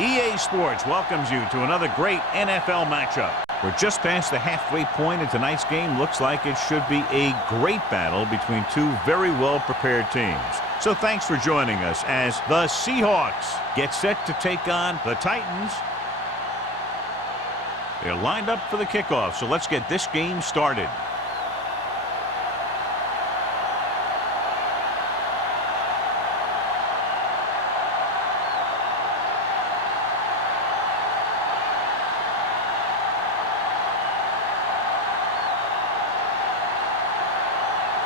EA Sports welcomes you to another great NFL matchup. We're just past the halfway point, and tonight's game looks like it should be a great battle between two very well-prepared teams. So thanks for joining us as the Seahawks get set to take on the Titans. They're lined up for the kickoff, so let's get this game started.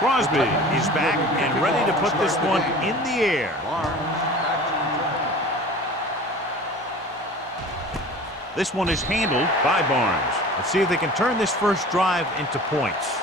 Crosby is back and ready to put this one in the air. This one is handled by Barnes. Let's see if they can turn this first drive into points.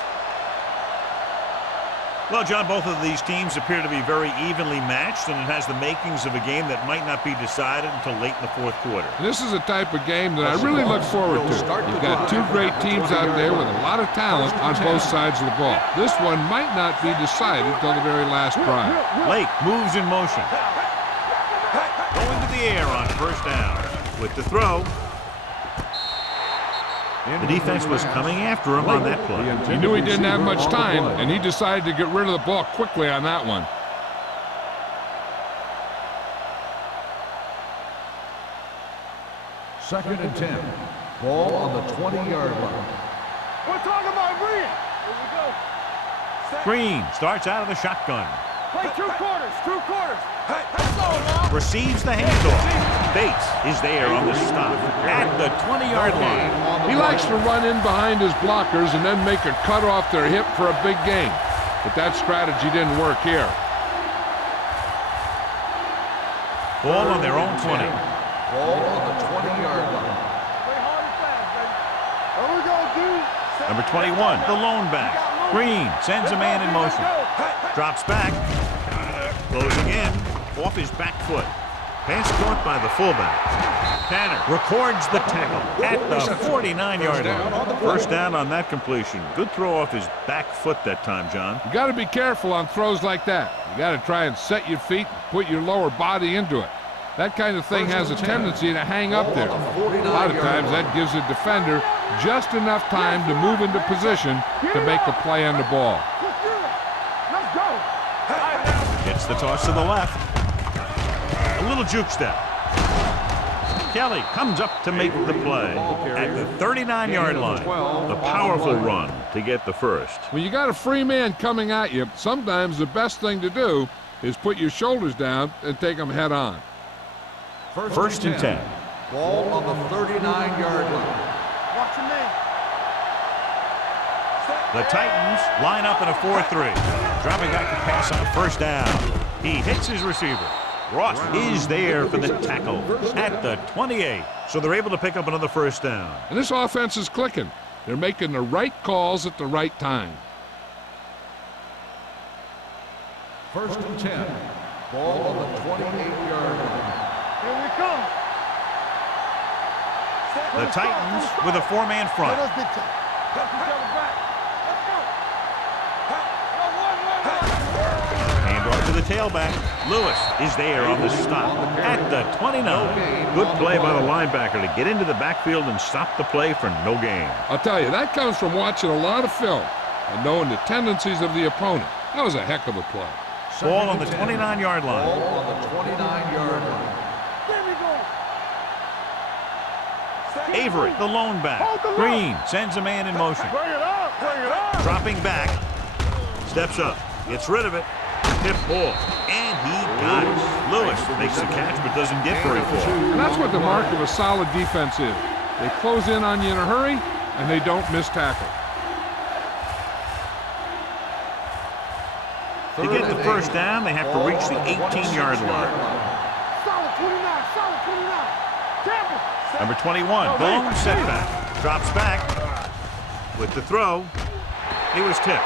Well, John, both of these teams appear to be very evenly matched, and it has the makings of a game that might not be decided until late in the fourth quarter. This is a type of game that I really look forward to. You've got two great teams out there with a lot of talent on both sides of the ball. This one might not be decided until the very last drive. Lake moves in motion. Going to the air on first down. With the throw. The defense was coming after him on that play. He knew he didn't have much time, and he decided to get rid of the ball quickly on that one. Second and 10. Ball on the 20-yard line. We're talking about Green. Here we go. Green starts out of the shotgun. Play two quarters. Receives the handoff. Bates is there on the stop at the 20-yard line. He likes to run in behind his blockers and then make a cut off their hip for a big gain. But that strategy didn't work here. Ball on their own 20. Ball on the 20-yard line. Play hard and fast, baby. Here we go, dude. Number 21, the lone back. Green sends a man in motion. Drops back. Closing in. Off his back foot. Pass caught by the fullback. Tanner records the tackle at the 49-yard line. First down on that completion. Good throw off his back foot that time, John. You got to be careful on throws like that. You got to try and set your feet and put your lower body into it. That kind of thing has a tendency to hang up there. A lot of times that gives a defender just enough time to move into position to make a play on the ball. Let's go. Gets the toss to the left. A little juke step. Kelly comes up to make the play at the 39-yard line. The powerful run to get the first. When you got a free man coming at you, sometimes the best thing to do is put your shoulders down and take them head on. First and 10. Ball on the 39-yard line. Watch your man. The Titans line up in a 4-3. Dropping back to pass on first down. He hits his receiver. Ross is there for the tackle at the 28. So they're able to pick up another first down. And this offense is clicking. They're making the right calls at the right time. First and 10. Ball on the 28-yard line. Here we come. The Titans with a four-man front. Let us big time. Help each other back. Let's go. Handoff to the tailback. Lewis is there on the stop at the 29. Good play by the linebacker to get into the backfield and stop the play for no gain. I'll tell you, that comes from watching a lot of film and knowing the tendencies of the opponent. That was a heck of a play. Ball on the 29-yard line. Ball on the 29-yard line. There we go. Avery, the lone back. Green sends a man in motion. Bring it up. Bring it up. Dropping back. Steps up. Gets rid of it. Tip ball. And he got it. Lewis makes the catch but doesn't get very far. And that's what the mark of a solid defense is. They close in on you in a hurry, and they don't miss tackle. To get the first down, they have to reach the 18-yard line. Solid 29. Solid 29. Tampa. Number 21, blown setback. Drops back. With the throw, he was tipped.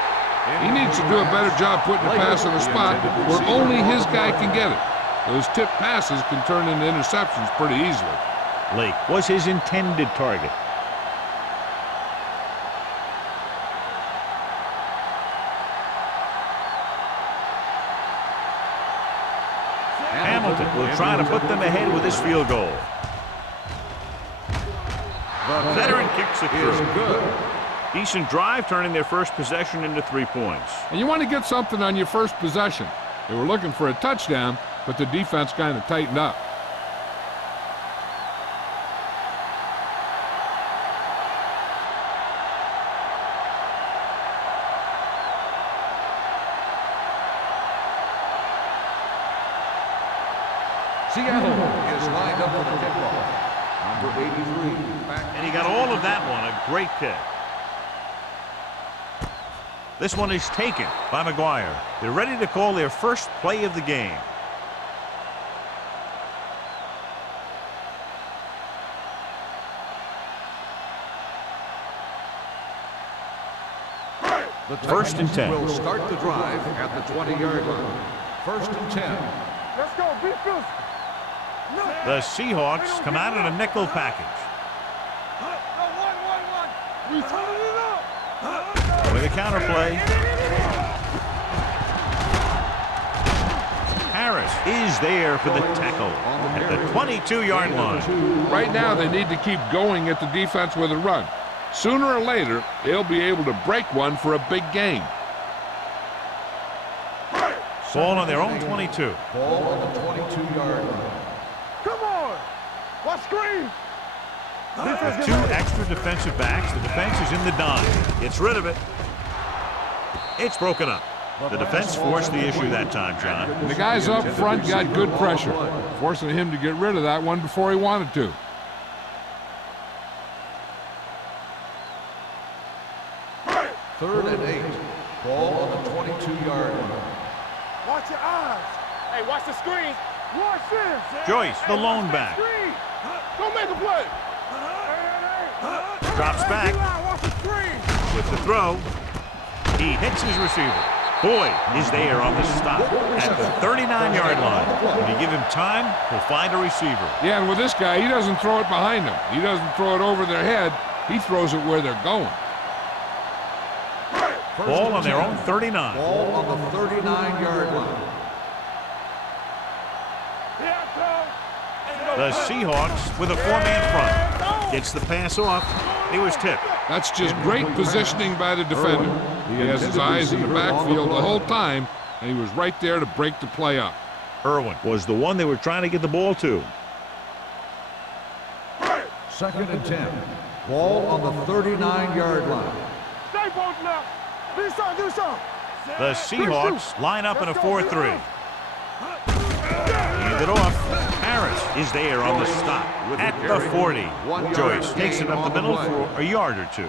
He needs to do a better job putting the pass on the spot where only his guy can get it. Those tip passes can turn into interceptions pretty easily. Lake was his intended target. Hamilton will try to put them ahead with his field goal. Veteran kicks it Is through. good. Decent drive, turning their first possession into 3 points. And you want to get something on your first possession. They were looking for a touchdown, but the defense kind of tightened up. Seattle is lined up for the kickoff. Number 83. Back. And he got all of that one. A great kick. This one is taken by McGuire. They're ready to call their first play of the game. The First and 10. will start the drive at the 20-yard line. First and 10. Let's go, VFL. The Seahawks come out in a nickel package. We turn it up. With a counter play. Harris is there for the tackle at the 22-yard line. Right now, they need to keep going at the defense with a run. Sooner or later, they'll be able to break one for a big gain. Ball on their own 22. Ball on the 22-yard line. Come on. Watch screen. With 2 extra defensive backs, the defense is in the dime. Gets rid of it. It's broken up. The defense forced the issue that time, John. And the guys up front got good pressure, forcing him to get rid of that one before he wanted to. Third and 8. Ball on the 22-yard line. Watch your eyes. Hey, watch the screen. Watch this. Joyce, the lone back. Screen. Don't make a play. Drops back Watch the screen. with the throw. He hits his receiver. Boyd is there on the stop at the 39-yard line. When you give him time, he'll find a receiver. Yeah, and with this guy, he doesn't throw it behind them. He doesn't throw it over their head. He throws it where they're going. Ball on their own 39. Ball on the 39-yard line. The Seahawks with a 4-man front. Gets the pass off. He was tipped. That's just great positioning by the defender. He has his eyes in the backfield the whole time, and he was right there to break the play up. Irwin was the one they were trying to get the ball to. Second and 10. Ball on the 39-yard line. Stay posted up. Do something, do something. The Seahawks line up in a 4-3. Hand it off. Harris is there on the stop at the 40. Joyce takes it up the middle for a yard or 2.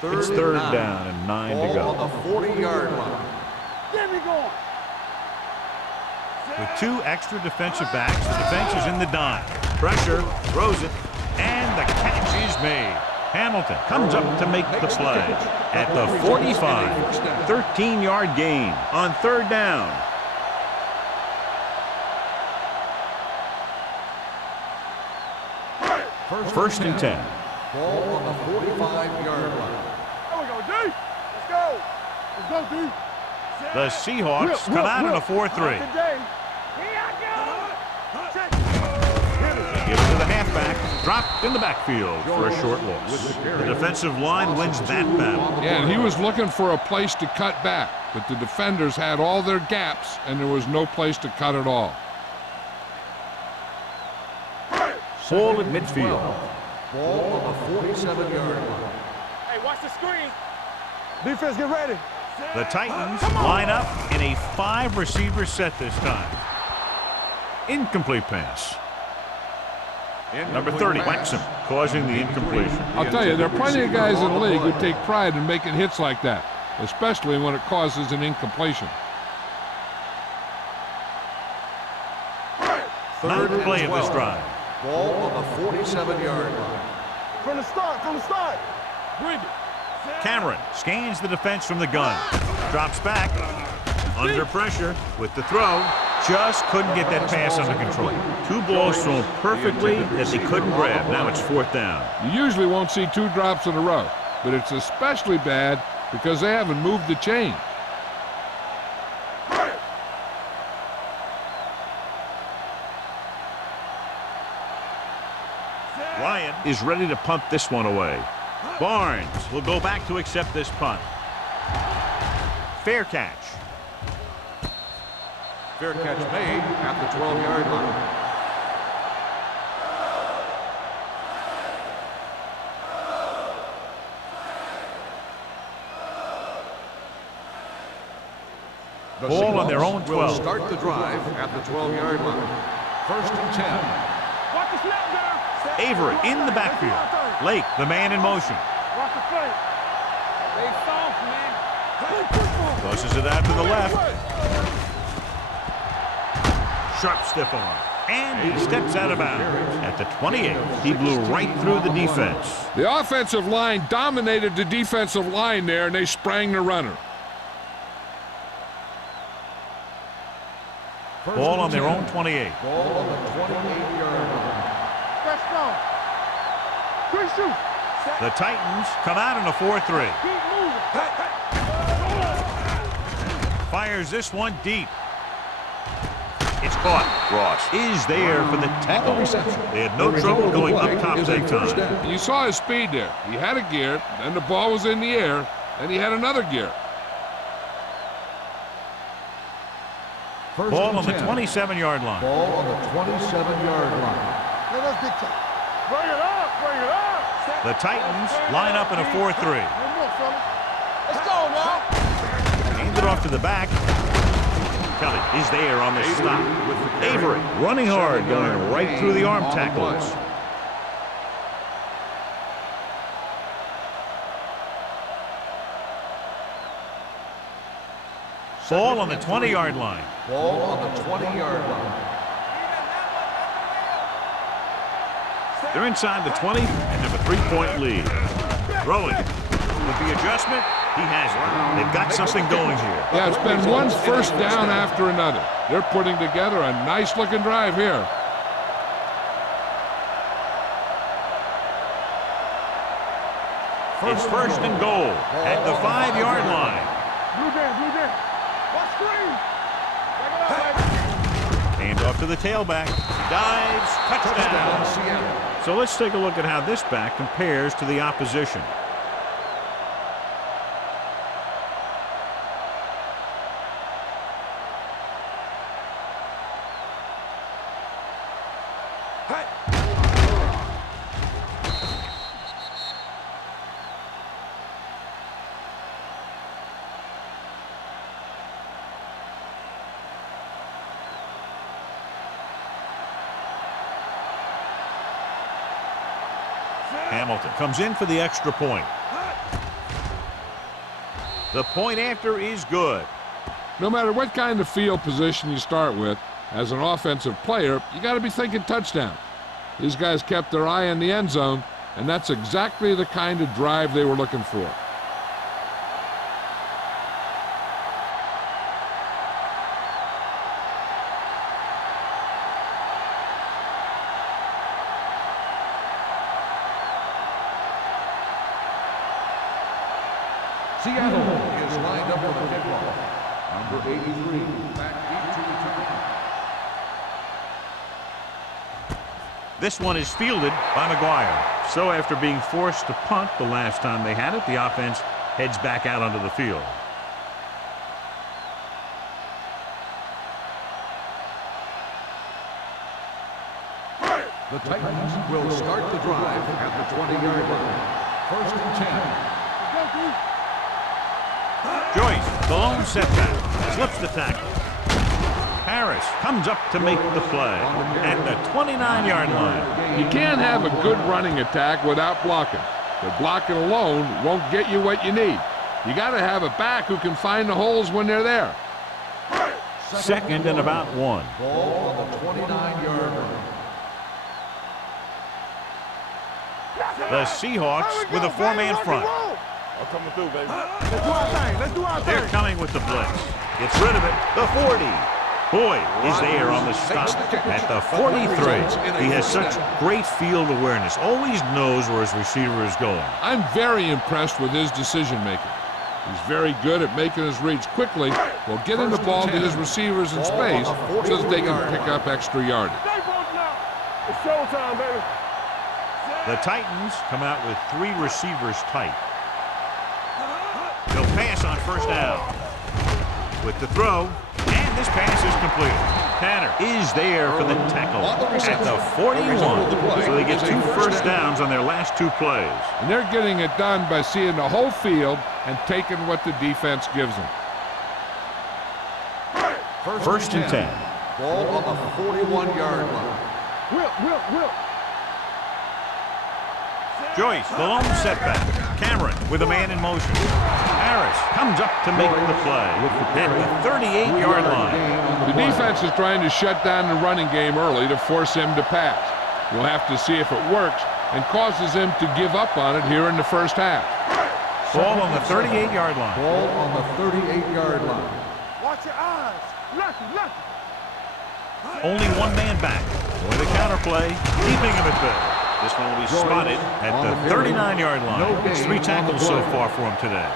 It's third down and 9 to go. Ball on the 40-yard line. Get me going. With 2 extra defensive backs, the defense is in the dime. Pressure, throws it, and the catch is made. Hamilton comes up to make the play at the 45. 13-yard gain on third down. First and 10. Ball on the 45-yard line. There we go, D. Let's go. Let's go, D. The Seahawks come out in a 4-3. Give it to the halfback. Dropped in the backfield for a short loss. The defensive line wins that battle. Yeah, and he was looking for a place to cut back, but the defenders had all their gaps, and there was no place to cut at all. Ball at midfield. Ball on the 47-yard line. Hey, watch the screen. Defense, get ready. The Titans line up in a 5-receiver set this time. Incomplete pass. Number 30, Wexham, causing the incompletion. I'll tell you, there are plenty of guys in the league who take pride in making hits like that, especially when it causes an incompletion. Ninth play of this drive. Ball on the 47-yard line. From the start. Bring it. Cameron scans the defense from the gun. Drops back. Under pressure with the throw. Just couldn't get that pass under control. 2 balls thrown perfectly that they couldn't grab. Now it's 4th down. You usually won't see 2 drops in a row, but it's especially bad because they haven't moved the chain. is ready to punt this one away. Barnes will go back to accept this punt. Fair catch. Fair catch made at the 12-yard line. The Ball on their own Seahawks will 12. start the drive at the 12-yard line. 1st and 10. Watch the snap down. Avery in the backfield. Lake, the man in motion. Watch the play. They soft, man. Tosses it out to the left. Sharp stiff arm. And he steps out of bounds. At the 28, he blew right through the defense. The offensive line dominated the defensive line there, and they sprang the runner. Ball on their own 28. Ball on the 28-yard line. Let's go. Quick shoot. The Titans come out in a 4-3. Keep moving. Fires this one deep. It's caught. Ross is there for the tackle. They had no trouble going up top that time. You saw his speed there. He had a gear, then the ball was in the air, then he had another gear. Ball on the 27-yard line. Ball on the 27-yard line. Let us dictate. Bring it up. Bring it up. The Titans line up in a 4-3. One more, fellas. Let's go now. Hands it off to the back. Kelly is there on the stop. Avery running hard, going right through the arm tackles. Ball on the 20-yard line. Ball on the 20-yard line. They're inside the 20 and have a 3-point lead. Throwing. With the adjustment, he has it. They've got something going here. Yeah, it's been one first down after another. They're putting together a nice-looking drive here. It's 1st and goal at the 5-yard line. Blue down. Watch screen. Back it up, baby. Hand off to the tailback. Dives. Touchdown. Seattle. So let's take a look at how this back compares to the opposition. Hamilton comes in for the extra point. The point after is good. No matter what kind of field position you start with, as an offensive player, you got to be thinking touchdown. These guys kept their eye on the end zone, and that's exactly the kind of drive they were looking for. Seattle is lined up for the kickoff. Number 83, back into return. This one is fielded by McGuire. So after being forced to punt the last time they had it, the offense heads back out onto the field. The Titans will start the drive at the 20-yard line. 1st and 10. Joyce, the lone setback, slips the tackle. Harris comes up to make the play at the 29-yard line. You can't have a good running attack without blocking. But blocking alone won't get you what you need. You got to have a back who can find the holes when they're there. 2nd and about 1. Ball on the 29-yard line. The Seahawks with a 4-man front. I'm coming through, baby. Let's do our thing. Let's do our thing. They're coming with the blitz. Gets rid of it. The 40. Boyd is there on the stop at the 43. He has such great field awareness. Always knows where his receiver is going. I'm very impressed with his decision making. He's very good at making his reads quickly while getting the ball to his receivers in space so that they can pick up extra yardage. It's showtime, baby. The Titans come out with 3 receivers tight. They'll pass on first down. With the throw, and this pass is completed. Tanner is there for the tackle at the 41. So they get 2 first downs on their last 2 plays. And they're getting it done by seeing the whole field and taking what the defense gives them. First and 10. Ball on the 41-yard line. Will. Joyce, the lone setback. Cameron with a man in motion. Harris comes up to make the play at the 38-yard line. The defense is trying to shut down the running game early to force him to pass. We'll have to see if it works and causes him to give up on it here in the first half. Ball on the 38-yard line. Ball on the 38-yard line. Watch your eyes. Lucky. Only 1 man back. For the counterplay, keeping him at bay. This one will be spotted at the 39-yard line. It's 3 tackles so far for him today.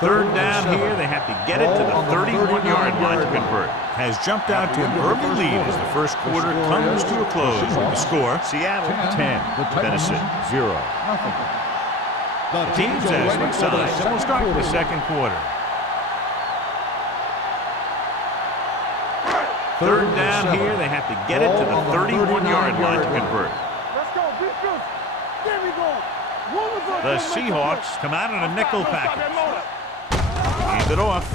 Third down here. They have to get it to the 31-yard line to convert. Has jumped out to an early lead as the first quarter comes to a close with the score. Seattle 10, Tennessee 0. The teams as switch sides, and we'll start the second quarter. Third down here. They have to get it to the 31-yard line to convert. Let's go, defense. There we go. The Seahawks come out in a nickel package. Hand it off.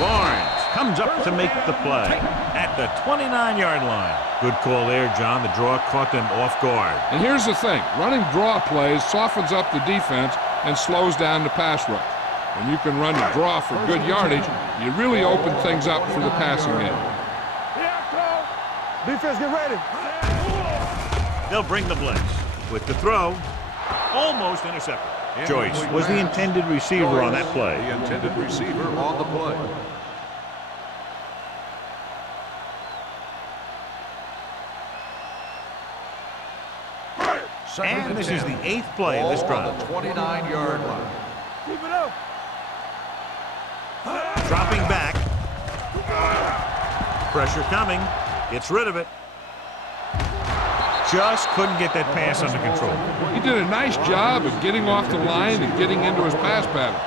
Barnes comes up to make the play at the 29-yard line. Good call there, John. The draw caught them off guard. And here's the thing. Running draw plays softens up the defense and slows down the pass rush. When you can run the draw for good yardage, you really open things up for the passing game. Defense, get ready. They'll bring the blitz. With the throw, almost intercepted. Joyce was the intended receiver on that play. The intended receiver on the play. And this is the 8th play of this drive. The 29-yard line. Keep it up. Dropping back. Pressure coming. Gets rid of it. Just couldn't get that pass under control. He did a nice job of getting off the line and getting into his pass pattern,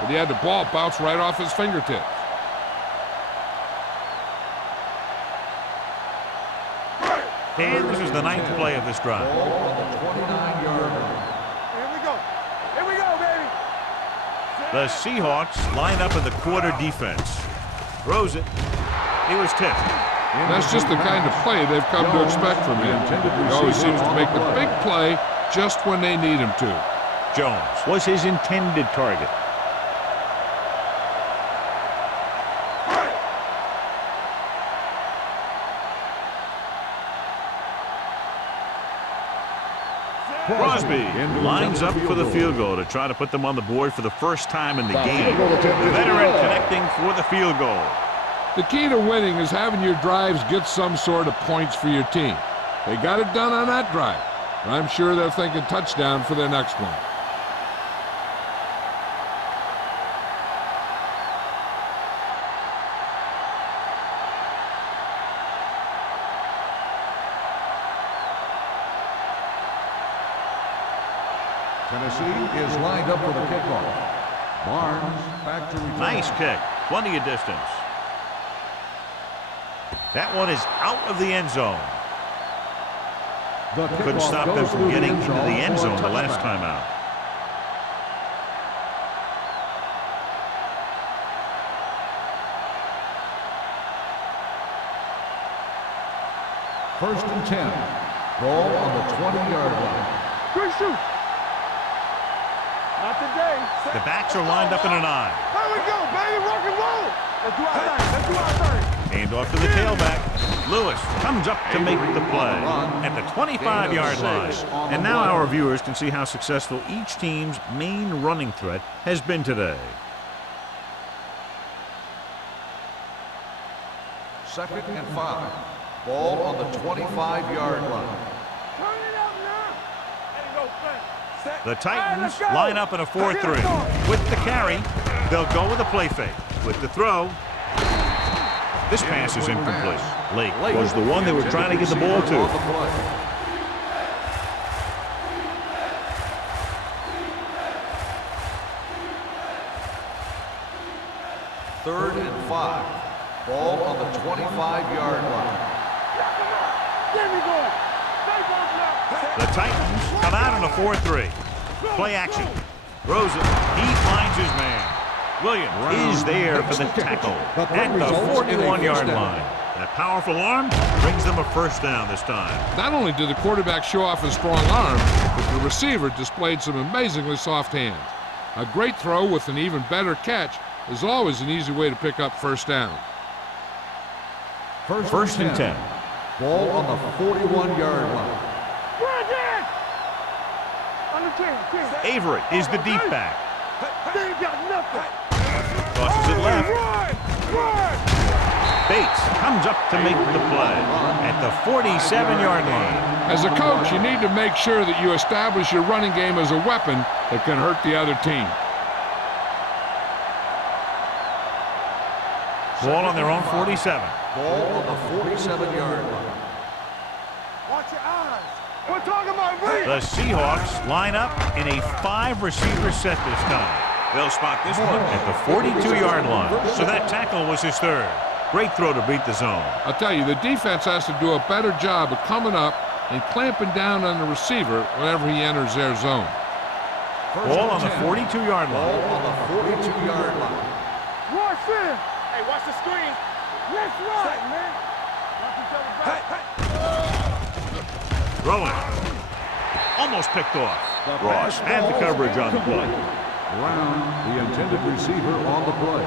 but he had the ball bounce right off his fingertips. And this is the 9th play of this drive. Ball on the 29-yard line. Here we go, baby. The Seahawks line up in the quarter defense. Throws it. He was tipped. That's just the kind of play they've come to expect from him. He always seems to make the big play just when they need him to. Jones was his intended target. Crosby lines up for the field goal to try to put them on the board for the first time in the game. The veteran connecting for the field goal. The key to winning is having your drives get some sort of points for your team. They got it done on that drive. I'm sure they're thinking touchdown for their next one. Tennessee is lined up for the kickoff. Barnes back to return. Nice kick. Plenty of distance. That one is out of the end zone. Couldn't stop them from getting into the end zone the last time out. First and 10. Ball on the 20-yard line. Quick shoot. Not today. The backs are lined up in an I. Here we go, baby. Rock and roll. Let's do our thing. Let's do our thing. Hand off to the tailback. Lewis comes up to make the play at the 25-yard line. And now our viewers can see how successful each team's main running threat has been today. Second and 5. Ball on the 25-yard line. Turn it up now. There you go, Frank. The Titans line up in a 4-3. With the carry, they'll go with a play fake. With the throw, this pass is incomplete. Lake was the one they were trying to get the ball to. Third and 5. Ball on the 25-yard line. The Titans come out in a 4-3. Play action. Throws it. He finds his man. Williams is there for the tackle at the 41-yard line. That powerful arm brings them a first down this time. Not only did the quarterback show off his strong arm, but the receiver displayed some amazingly soft hands. A great throw with an even better catch is always an easy way to pick up first down. First and 10. Ball on the 41-yard line. Avery is the deep back. Tosses it left. Bates comes up to make the play at the 47-yard line. As a coach, you need to make sure that you establish your running game as a weapon that can hurt the other team. Ball on their own 47. Ball on the 47-yard line. Watch your eyes. We're talking about me. The Seahawks line up in a 5-receiver set this time. They'll spot this one at the 42-yard line. So that tackle was his third. Great throw to beat the zone. I'll tell you, the defense has to do a better job of coming up and clamping down on the receiver whenever he enters their zone. Ball on the 42-yard line. Ball on the 42-yard line. Watch this. Hey, watch the screen. Let's run, man. Watch each other back. Throwing. Almost picked off. Ross had the coverage on the play. Brown, the intended receiver on the play.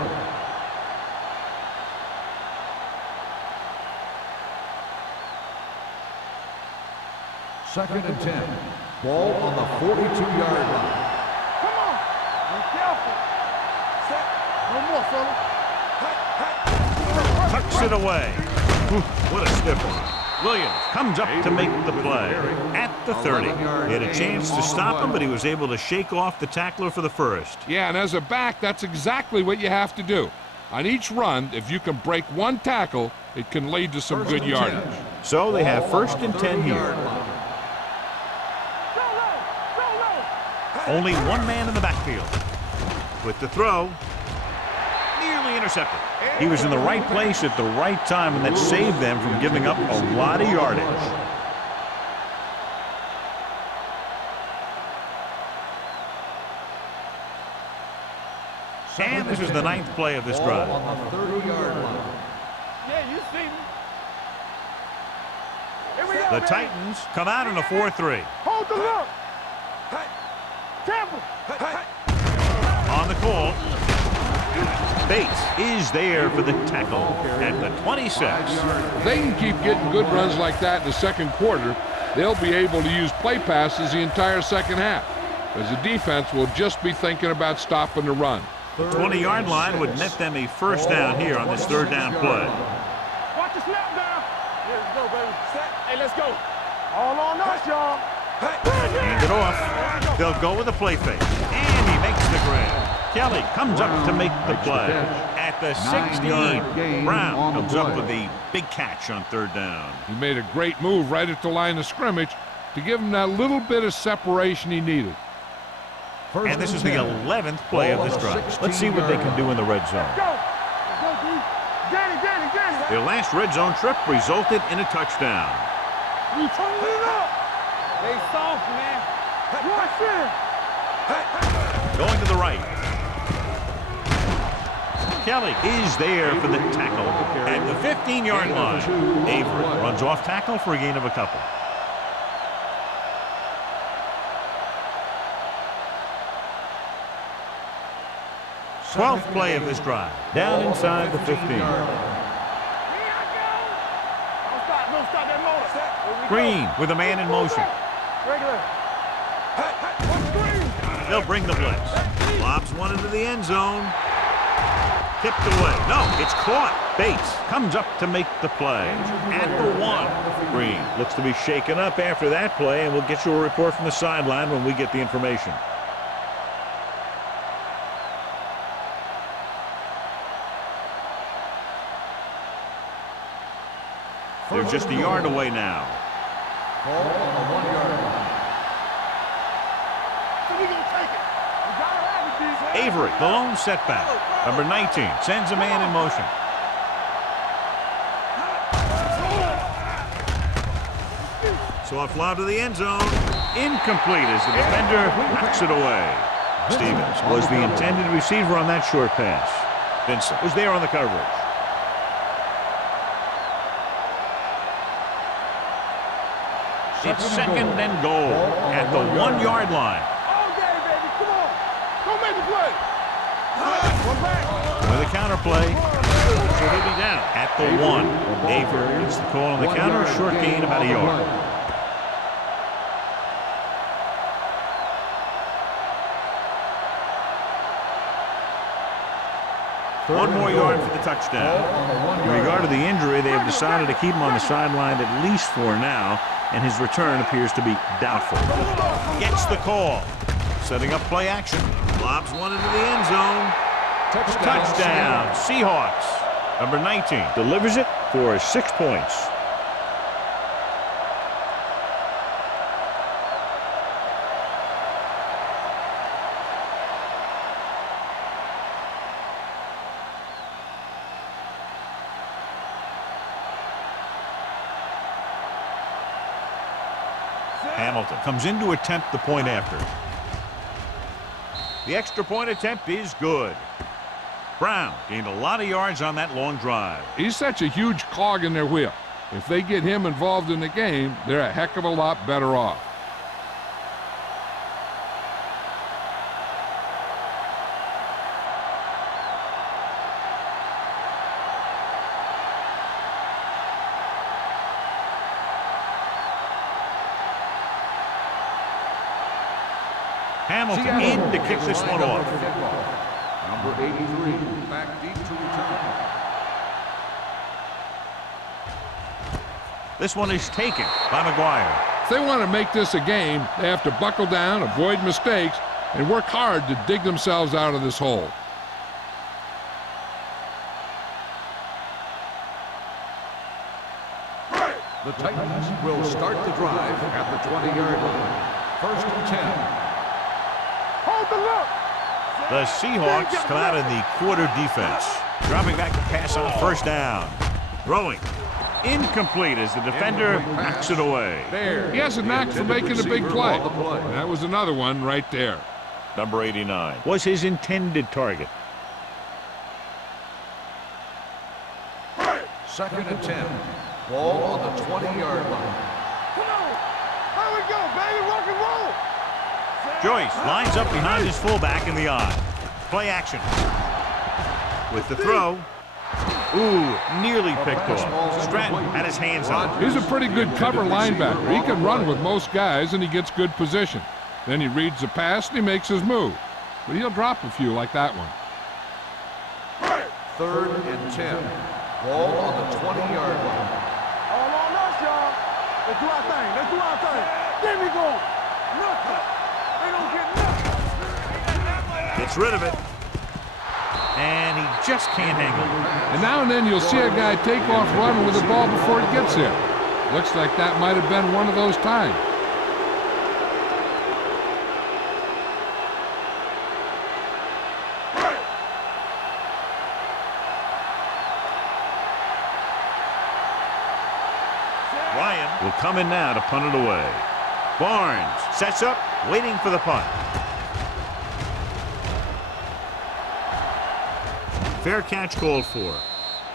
Second and 10. Ball on the 42-yard line. Come on. Be careful. Set. No more, fella. Tucks it away. What a stiff one. Williams comes up to make the play at the 30. He had a chance to stop him, but he was able to shake off the tackler for the first. Yeah, and as a back, that's exactly what you have to do. On each run, if you can break one tackle, it can lead to some good yardage. So they have first and 10 here. Only one man in the backfield. With the throw, nearly intercepted. He was in the right place at the right time, and that saved them from giving up a lot of yardage. And this is the 9th play of this drive. On the 30-yard line. Yeah, you see me. Here we go, The baby. Titans come out in a 4-3. Hold the look. Tampa. On the call, Bates is there for the tackle at the 26. If they can keep getting good runs like that in the second quarter, they'll be able to use play passes the entire second half, as the defense will just be thinking about stopping the run. The 20-yard line would net them a first down here on this third down play. Watch the snap down. Yeah, let's go, baby. Set. Hey, let's go. All on us, y'all. Hand it off. They'll go with a play fake. And he makes the grab. Kelly comes up to make the play at the 16. Brown comes up with a big catch on third down. He made a great move right at the line of scrimmage to give him that little bit of separation he needed. And this is the 11th play of this drive. Let's see what they can do in the red zone. Go. Go, D. Get it. Their last red zone trip resulted in a touchdown. We turning it up. They soft, man. Watch this. Going to the right. Kelly is there for the tackle at the 15-yard line. Avery runs off tackle for a gain of a couple. 12th play of this drive. Down inside the 15. Green with a man in motion. They'll bring the blitz. Lobs one into the end zone. Tipped away. No, it's caught. Bates comes up to make the play. At the 1. Green looks to be shaken up after that play, and we'll get you a report from the sideline when we get the information. They're just a yard away now. Ball on the 1-yard line. So we gonna take it. We gotta have it, D. Avery, the lone setback. Number 19 sends a man in motion. Soft lob to the end zone. Incomplete as the defender knocks it away. Stevens was the intended receiver on that short pass. Vincent was there on the coverage. It's second and goal at the 1-yard line. All day, baby. Come on. Go make the play. One back. With a counter play, so he'll be down at the 1. Avery gets the call on the counter. Short gain, about a yard. One more yard for the touchdown. In regard to the injury, they have decided to keep him on the sideline at least for now, and his return appears to be doubtful. Gets the call. Setting up play action. Lobs one into the end zone. Touchdown, Seahawks. Number 19 delivers it for 6 points. Hamilton comes in to attempt the point after. The extra point attempt is good. Brown gained a lot of yards on that long drive. He's such a huge cog in their wheel. If they get him involved in the game, they're a heck of a lot better off. Hamilton in to kick this one off. Number 83, back deep to return. This one is taken by McGuire. If they want to make this a game, they have to buckle down, avoid mistakes, and work hard to dig themselves out of this hole. The Titans will start the drive at the 20-yard line. First and 10. Hold the look. The Seahawks come out in the quarter defense. Dropping back to pass on first down. Throwing. Incomplete as the defender knocks it away. There. He has a knack for making a big play. And that was another one right there. Number 89 was his intended target. Second and 10. Ball on the 20-yard line. Come on. Here we go, baby. Rock and roll. Joyce lines up behind his fullback in the eye. Play action. With the throw. Ooh, nearly picked off. Stratton had his hands on it. He's a pretty good cover linebacker. He can run with most guys, and he gets good position. Then he reads the pass, and he makes his move. But he'll drop a few like that one. Third and 10. Ball on the 20-yard line. All on us, y'all. Let's do our thing. Let's do our thing. There we go. Nothing. They don't get nothing. Gets rid of it. And he just can't hang on. And now and then you'll see a guy take off running with the ball before he gets there. Looks like that might have been one of those times. Ryan will come in now to punt it away. Barnes sets up, waiting for the punt. Fair catch called for.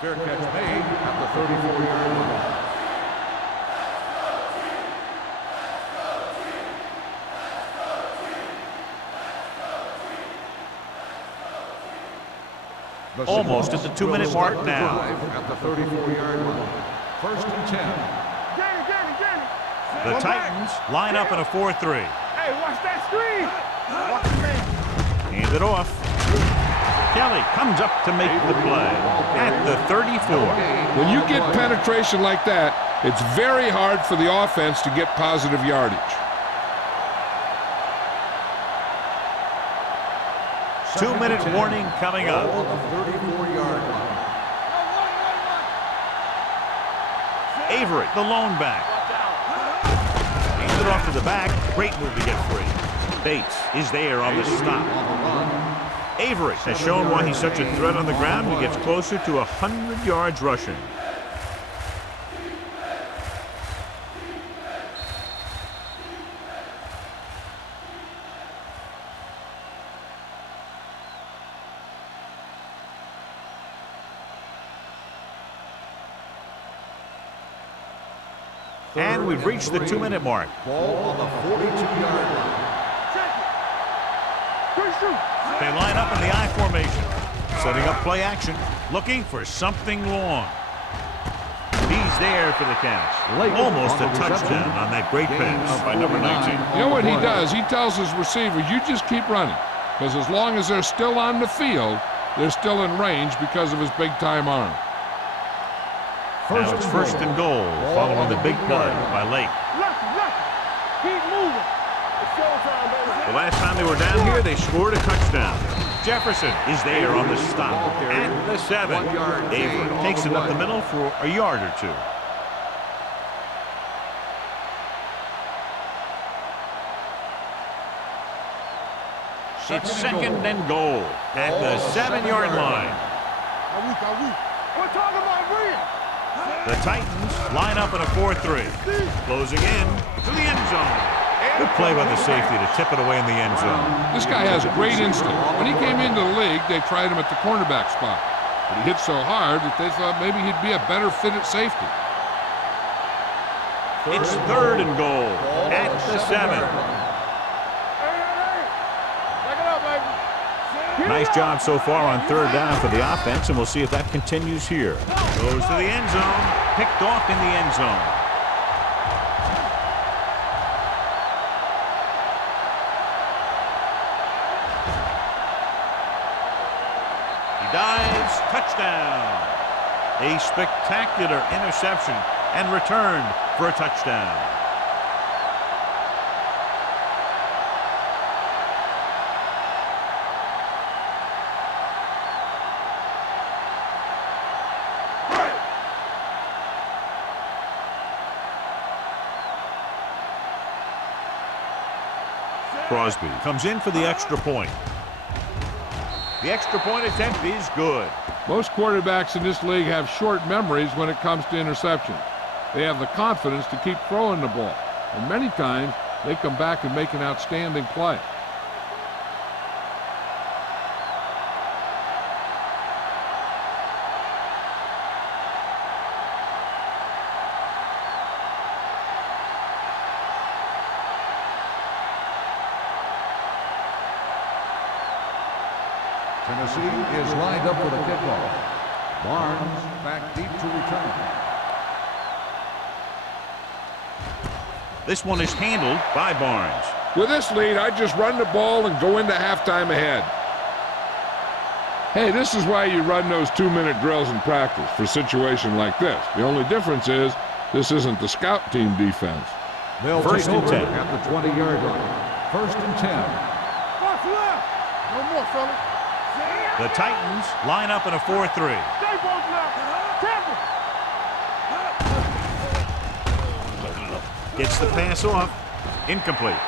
Fair catch made at the 34-yard line. Almost at the 2-minute mark now. At the 34-yard line. First and 10. The Titans line up in a 4-3. Hey, watch that screen. Watch the man. Hand it off. Kelly comes up to make the play at the 34. When you get penetration like that, it's very hard for the offense to get positive yardage. 2-minute warning coming up. On the 34-yard line. Avery, the lone back. Hands it off to the back. Great move to get free. Bates is there on the stop. Avery has shown why he's such a threat on the ground. He gets closer to 100 yards rushing. And we've reached the 2-minute mark. Ball on the 42-yard line. They line up in the I formation, setting up play action, looking for something long. He's there for the catch. Almost a touchdown on that great pass by number 19. You know what he does? He tells his receiver, you just keep running. Because as long as they're still on the field, they're still in range because of his big-time arm. Now it's first and goal, following the big play by Lake. Keep moving. It's showtime, baby. The last time they were down here, they scored a touchdown. Jefferson is there on the stop at the 7. Avery takes it up the middle for a yard or two. It's second and goal at the 7-yard line. We're talking about real. The Titans line up in a 4-3. Closing in to the end zone. Good play by the safety to tip it away in the end zone. This guy has great instinct. When he came into the league, they tried him at the cornerback spot. But he hit so hard that they thought maybe he'd be a better fit at safety. It's third and goal at the 7. Back it up, baby. Nice job so far on third down for the offense, and we'll see if that continues here. Goes to the end zone. Picked off in the end zone. He dives. Touchdown. A spectacular interception and returned for a touchdown. Crosby comes in for the extra point. The extra point attempt is good. Most quarterbacks in this league have short memories when it comes to interception. They have the confidence to keep throwing the ball, and many times they come back and make an outstanding play. Tennessee is lined up for the kickoff. Barnes back deep to return. This one is handled by Barnes. With this lead, I just run the ball and go into halftime ahead. Hey, this is why you run those 2-minute drills in practice for a situation like this. The only difference is this isn't the scout team defense. They'll First take and over 10. at the 20-yard line. First and 10. What's left? No more, fellas. The Titans line up in a 4-3. Stay both left. Temple. Gets the pass off. Incomplete.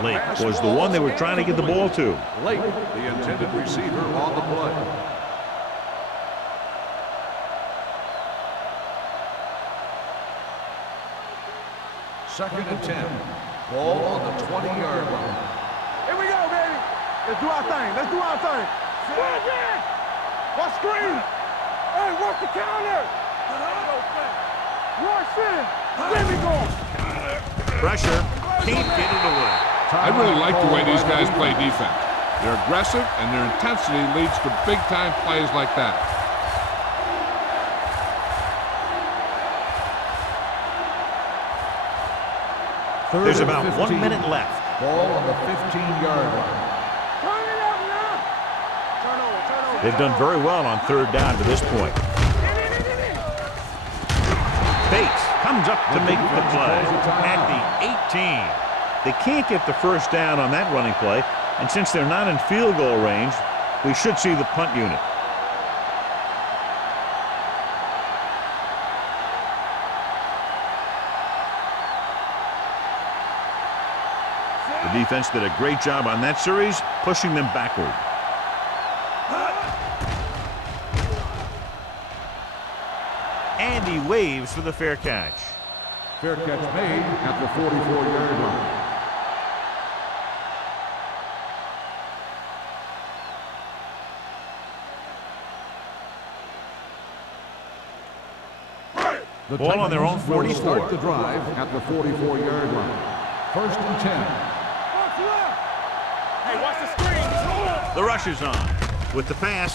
Lake was the one they were trying to get the ball to. Lake, the intended receiver on the play. Second and 10. Ball on the 20-yard line. Here we go, baby. Let's do our thing. Let's do our thing. What screen? Hey, what's the counter? Rush in. Let me go. Pressure. Can't get it away. I really like the way these guys play defense. They're aggressive, and their intensity leads to big-time plays like that. There's about 1 minute left. Ball on the 15-yard line. Turn it up now. Turn over. They've done very well on third down to this point. Bates comes up to make the play at the 18. They can't get the first down on that running play, and since they're not in field goal range, we should see the punt unit. The defense did a great job on that series, pushing them backward. And he waves for the fair catch. Fair catch made at the 44-yard line. The Ball on their own 44. Will start the drive at the 44-yard line. 1st and 10. Hey, watch the screen. The rush is on. With the pass,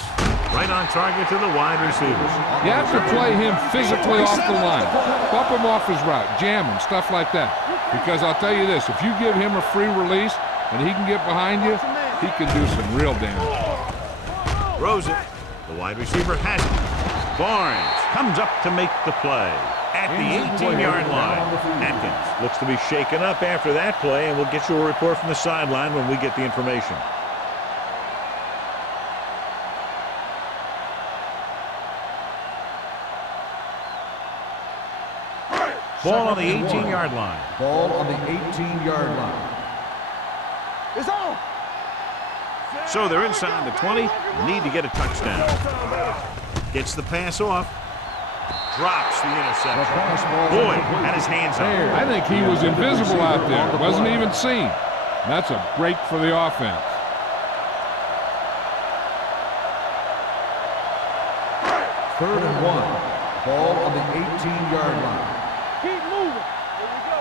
right on target to the wide receivers. You have to play him physically off the line. Bump him off his route, jam him, stuff like that. Because I'll tell you this, if you give him a free release and he can get behind you, he can do some real damage. Throws it. The wide receiver has it. Barnes comes up to make the play at the 18-yard line. Atkins looks to be shaken up after that play, and we'll get you a report from the sideline when we get the information. Ball on the 18-yard line. Ball on the 18-yard line. It's on. So they're inside the 20. Need to get a touchdown. Gets the pass off. Drops the interception. Boyd had his hands on it. I think he was invisible out there. Wasn't even seen. That's a break for the offense. Third and 1. Ball on the 18-yard line. Keep moving. Here we go.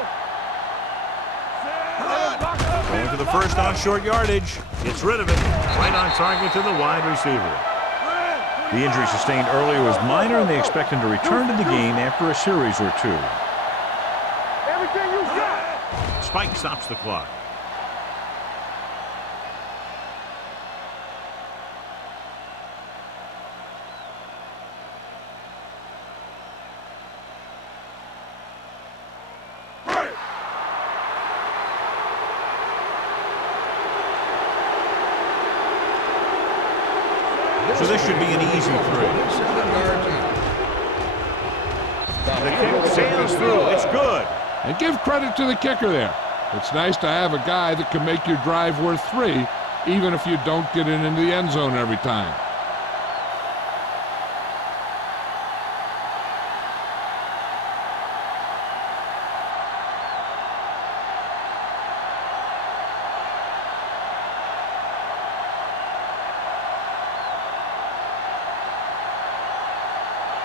Going to the first on short yardage. Gets rid of it. Right on target to the wide receiver. The injury sustained earlier was minor, and they expect him to return to the game after a series or two. Everything you got. Spike stops the clock. So this should be an easy 3. The kick sails through. It's good. And give credit to the kicker there. It's nice to have a guy that can make your drive worth 3, even if you don't get it into the end zone every time.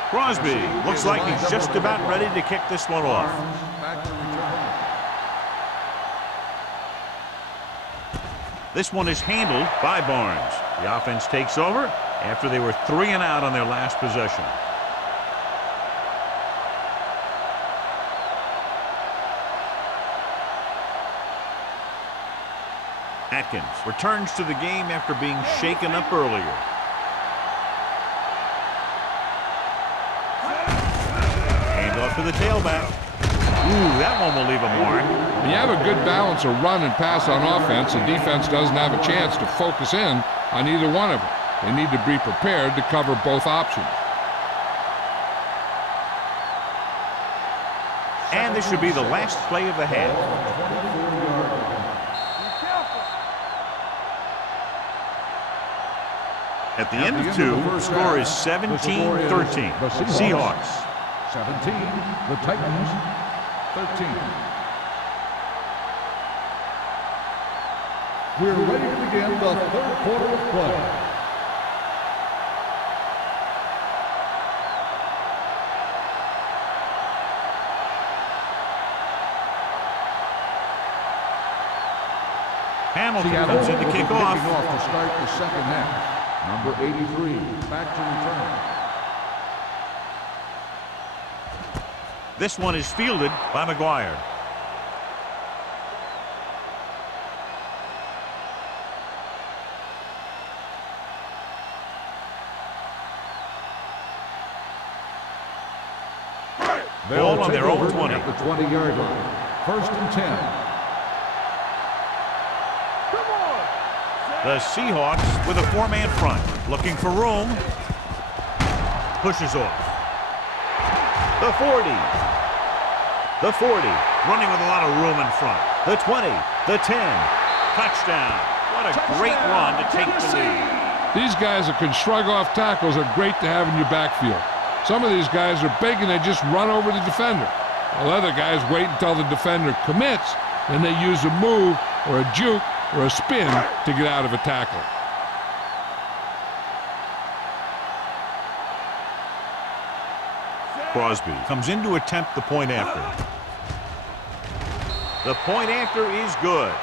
Crosby looks like he's just about ready to kick this one off. This one is handled by Barnes. The offense takes over after they were 3 and out on their last possession. Atkins returns to the game after being shaken up earlier. To the tailback. Ooh, that one will leave a mark. When you have a good balance of run and pass on offense, the defense doesn't have a chance to focus in on either one of them. They need to be prepared to cover both options. And this should be the last play of the half. At the end of 2, score is 17-13. Seahawks. 17, the Titans, 13. We're ready to begin the 3rd quarter of play. Hamilton comes in to kick off. Kicking off to start the second half. Number 83, back to return. This one is fielded by McGuire. Ball on take their own over 20. at the 20-yard line. First and 10. Come on. The Seahawks with a 4-man front. Looking for room. Pushes off. The 40. The 40. Running with a lot of room in front. The 20. The 10. Touchdown. What a great run to take the lead. These guys that can shrug off tackles are great to have in your backfield. Some of these guys are big and they just run over the defender. While other guys wait until the defender commits, and they use a move or a juke or a spin to get out of a tackle. Crosby comes in to attempt the point after. The point after is good.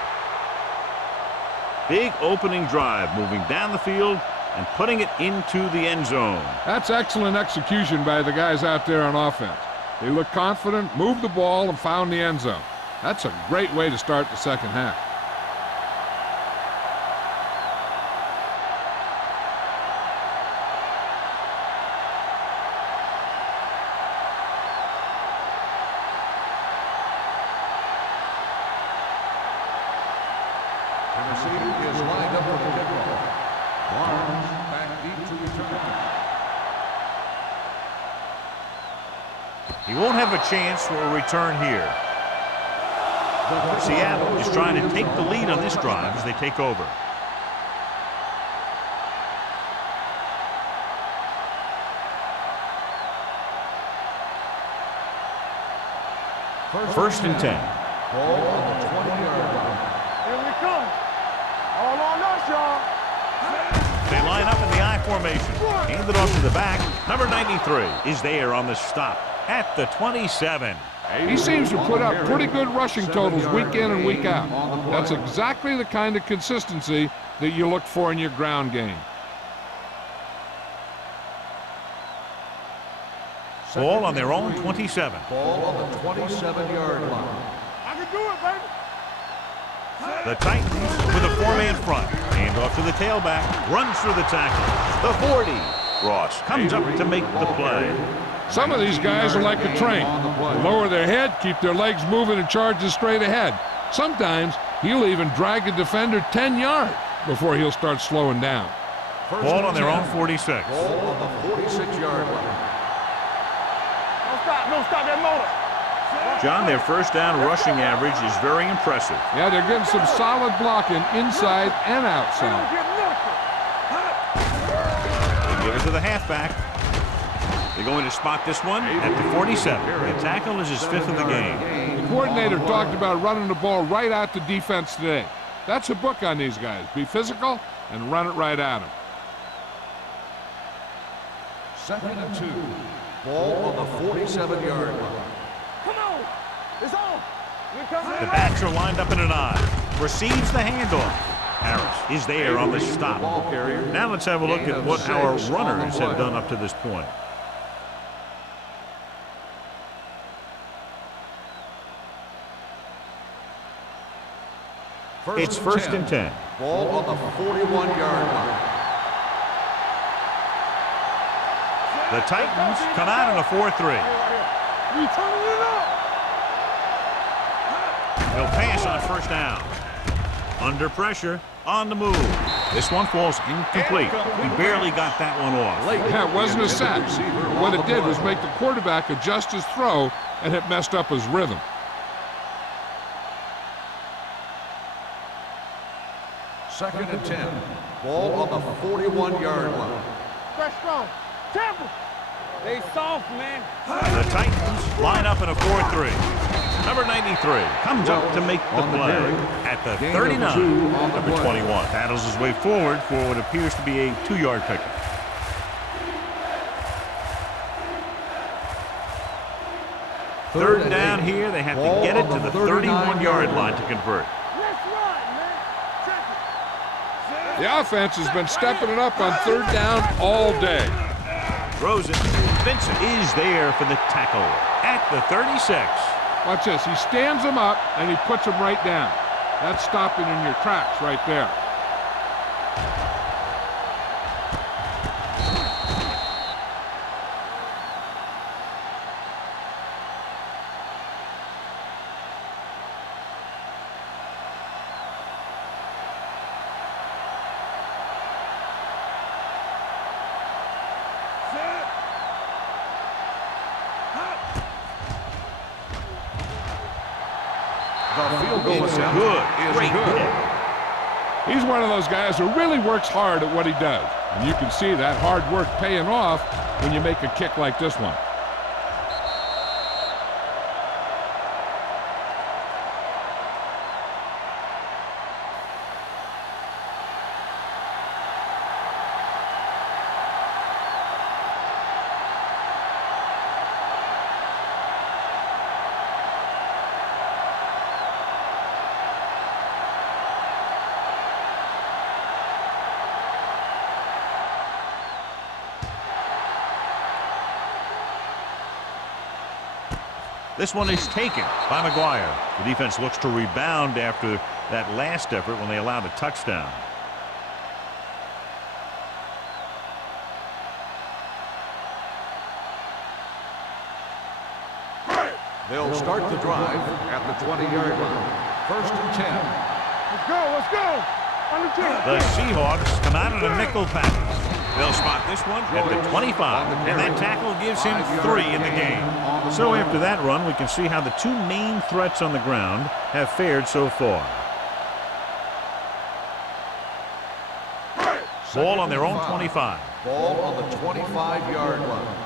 Big opening drive, moving down the field and putting it into the end zone. That's excellent execution by the guys out there on offense. They look confident, moved the ball, and found the end zone. That's a great way to start the second half. Tennessee is lined up for the kickoff. Barnes back deep to return. He won't have a chance for a return here. Seattle is trying to take the lead on this drive as they take over. First and 10. Ball on the 20-yard line. Here we come. All on us, y'all. They line up in the I formation. Hand it off to the back. Number 93 is there on the stop at the 27. He seems to put up pretty good rushing totals week in and week out. That's exactly the kind of consistency that you look for in your ground game. Ball on their own 27. Ball on the 27-yard line. I can do it, baby. The Titans with a 4-man front. Hand off to the tailback. Runs through the tackle. The 40. Ross comes up to make the play. Some of these guys are like a train. They lower their head, keep their legs moving, and charges straight ahead. Sometimes he'll even drag a defender 10 yards before he'll start slowing down. Ball on their own 46. Ball on the 46-yard line. Don't stop that motor. John, their first down rushing average is very impressive. Yeah, they're getting some solid blocking inside and They outside. don't get nothing. They give it to the halfback. They're going to spot this one at the 47. The tackle is his 5th of the game. The coordinator talked about running the ball right at the defense today. That's a book on these guys. Be physical and run it right at them. Second and 2. Ball on the 47-yard line. Come on. It's on. Here comes The backs are lined up in an I. Receives the handoff. Harris is there on the stop. Now let's have a look at what our runners have done up to this point. It's first and 10. Ball on the 41-yard line. The Titans come out in a 4-3. We turning it up. They'll pass on first down. Under pressure, on the move. This one falls incomplete. He barely got that one off. Yeah, it wasn't a sack. What it did was make the quarterback adjust his throw, and it messed up his rhythm. Second and 10. Ball on the 41-yard line. Fresh strong. Temple. They soft, man. The Titans line up in a 4-3. Number 93 comes up to make the play at the 39. Number 21 battles his way forward for what appears to be a 2-yard pickup. Third down here. They have to get it to the 31-yard line to convert. Let's run, man. Check it. The offense has been stepping it up on third down all day. Throws it. Vincent is there for the tackle at the 36. Watch this. He stands them up, and he puts them right down. That's stopping in your tracks right there. The field goal It's attempt good. is Great good. hit. He's one of those guys who really works hard at what he does. And you can see that hard work paying off when you make a kick like this one. This one is taken by McGuire. The defense looks to rebound after that last effort when they allowed a touchdown. They'll start the drive at the 20-yard line. First and 10. Let's go, let's go. Under 10. The Seahawks come out of the nickel package. They'll spot this one at the 25, and that tackle gives him 3 in the game. So after that run, we can see how the two main threats on the ground have fared so far. Ball on their own 25. Ball on the 25-yard line.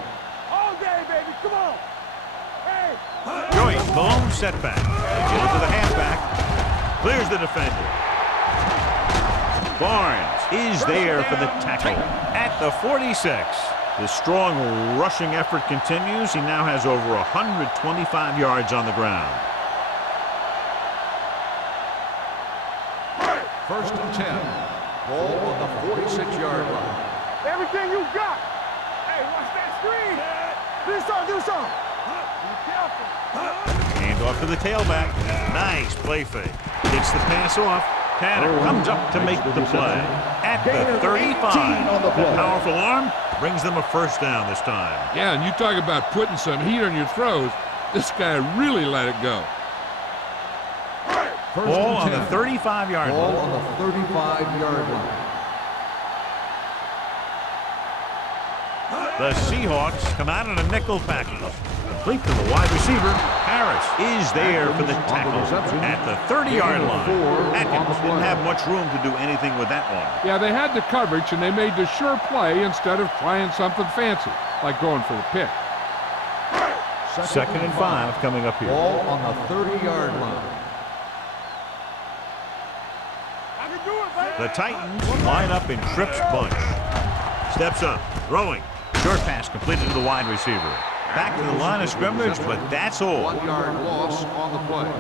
All day, baby, come on. Hey. Joyce, the lone setback. They get it to the halfback. Clears the defender. Barnes is there for the tackle at the 46. The strong rushing effort continues. He now has over 125 yards on the ground. First and 10. Ball on the 46-yard line. Everything you got. Hey, watch that screen. Do something, do something. Be careful. Hand off to the tailback. Nice play fake. Gets the pass off. Tanner comes up to make the play at the 35. The powerful arm brings them a first down this time. Yeah, and you talk about putting some heat on your throws. This guy really let it go. First Ball on and the 10. 35-yard Ball line. on the 35-yard line. The Seahawks come out in a nickel package. Complete to the wide receiver. Harris is there for the tackle at the 30-yard line. Atkins didn't have much room to do anything with that one. Yeah, they had the coverage, and they made the sure play instead of trying something fancy, like going for the pick. Second and 5 coming up here. Ball on the 30-yard line. I can do it, baby. The Titans line up in Tripp's bunch. Steps up, throwing. Short pass completed to the wide receiver. Back to the line of scrimmage, but that's all. 1-yard loss on the play.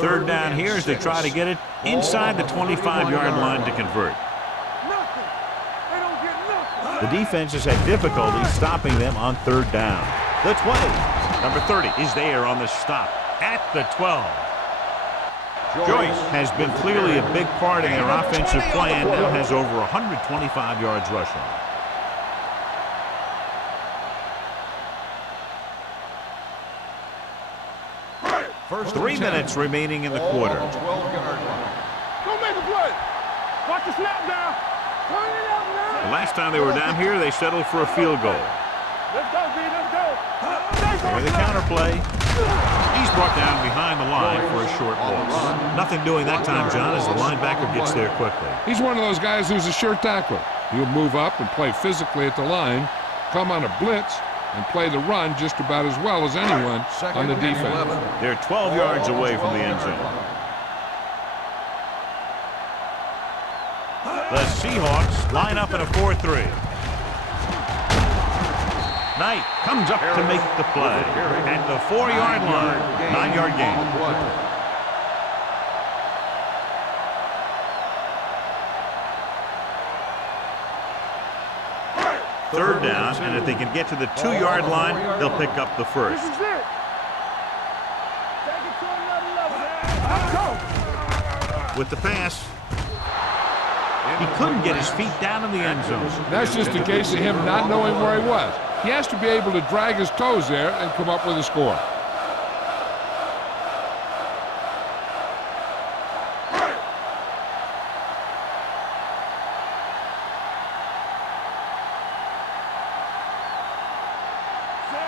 Third down here as they try to get it inside the 25-yard line to convert. Nothing. They don't get nothing. The defense has had difficulty stopping them on third down. The 20. Number 30 is there on the stop at the 12. Joyce has been clearly a big part in their offensive plan. Now has over 125 yards rushing. First 3 and 10. minutes remaining in the Ball quarter. on the 12-yard line. Go make a play. Watch the snap down. Turn it up now. The last time they were down here, they settled for a field goal. Let's go, B. Let's go. There the counterplay. He's brought down behind the line for a short loss. Nothing doing that time, John, as the linebacker gets there quickly. He's one of those guys who's a sure tackler. He'll move up and play physically at the line, come on a blitz, and play the run just about as well as anyone on the defense. They're 12 yards away from the end zone. The Seahawks line up in a 4-3. Knight comes up to make the play at the 4-yard line. 9-yard gain. Third down, and if they can get to the 2-yard line, they'll pick up the first. This is it. Take it to another level. Let's go. With the pass, he couldn't get his feet down in the end zone. That's just a case of him not knowing where he was. He has to be able to drag his toes there and come up with a score.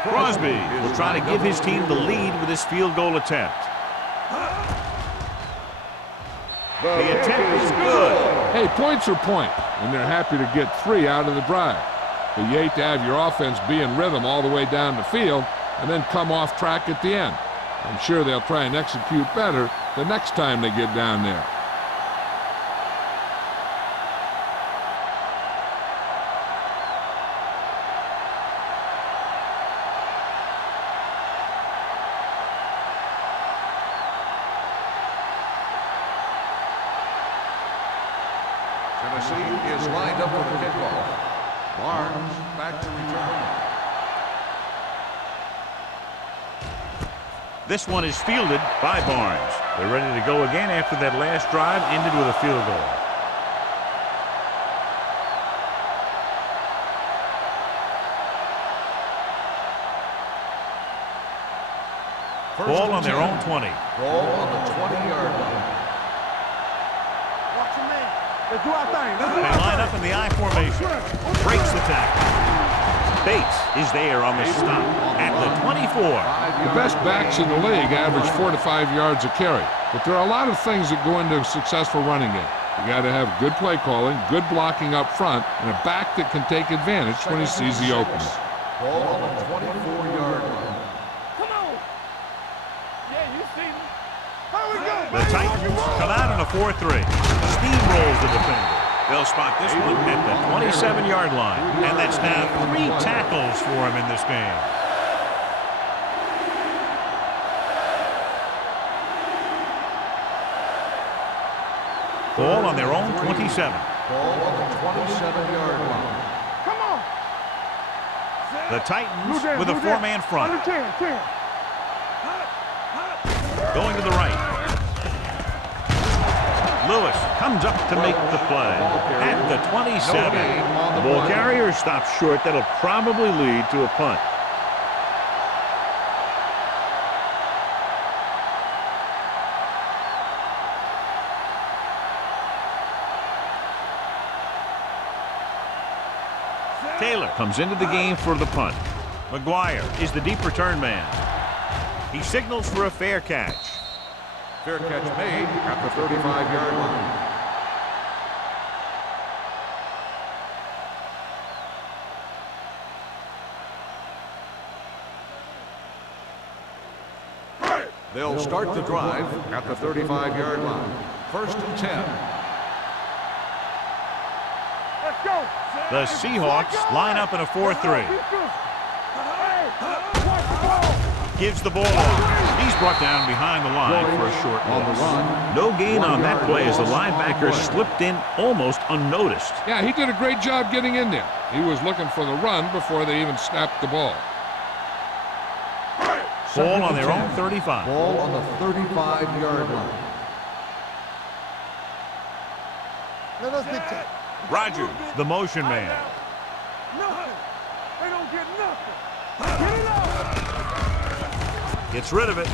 Crosby will try to give his team the lead with his field goal attempt. The attempt is good. Hey, points are points, and they're happy to get 3 out of the drive. But you hate to have your offense be in rhythm all the way down the field and then come off track at the end. I'm sure they'll try and execute better the next time they get down there. Tennessee is lined up for the kickoff. Barnes back to return. This one is fielded by Barnes. They're ready to go again after that last drive ended with a field goal. Ball on their own 20. Ball on the 20-yard line. Watch your man. Let's do our thing. Let's do They our line thing. up in the I formation. Breaks the tackle. Bates is there on the stop at the 24. The best backs in the league average 4 to 5 yards a carry. But there are a lot of things that go into a successful running game. You got to have good play calling, good blocking up front, and a back that can take advantage when he sees the opening. Ball on the 24-yard line. Come on. Yeah, you see me. Here we go, The Titans come out in a 4-3. Steamrolls the defender. They'll spot this one at the 27-yard line. And that's now 3 tackles for him in this game. Ball on their own 27. Ball on the 27-yard line. Come on. The Titans Blue down, with a blue down. 4-man front. Under 10, 10. Going to the right. Lewis comes up to make the play at the 27. The ball carrier stops short. That'll probably lead to a punt. Taylor comes into the game for the punt. McGuire is the deep return man. He signals for a fair catch. Fair catch made at the 35-yard line. They'll start the drive at the 35-yard line. 1st and 10. Let's go. The Seahawks line up in a 4-3. Hey, watch the ball. Gives the ball off. He's brought down behind the line for a short On the loss. run. No gain on that play as the linebacker slipped in almost unnoticed. Yeah, he did a great job getting in there. He was looking for the run before they even snapped the ball. Ball on their own 35. Ball on the 35-yard line. Let us dictate. Rogers, the motion man. Nothing. They don't get nothing. Get it up. Gets rid of it.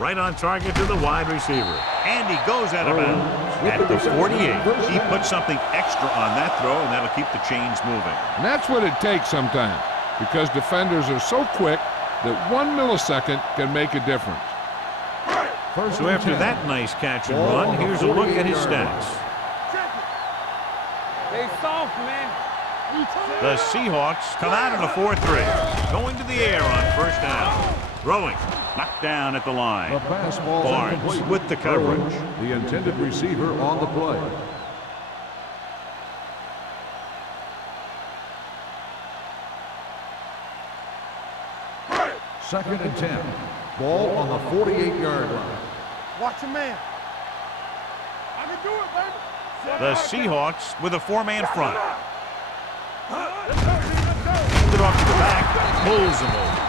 Right on target to the wide receiver. And he goes out of bounds at the 48. He put something extra on that throw, and that'll keep the chains moving. And that's what it takes sometimes, because defenders are so quick that 1 millisecond can make a difference. So after that nice catch and run, here's a look at his stats. They soft, man. The Seahawks come out in a 4-3. Going to the air on 1st down. Throwing. Knocked down at the line. The pass ball Barnes incomplete. with the coverage. The intended receiver on the play. Second and 10. Ball on the 48-yard line. Watch your man. I can do it, baby. The Seahawks with a 4-man front. Hands it off to the back. Pulls him over.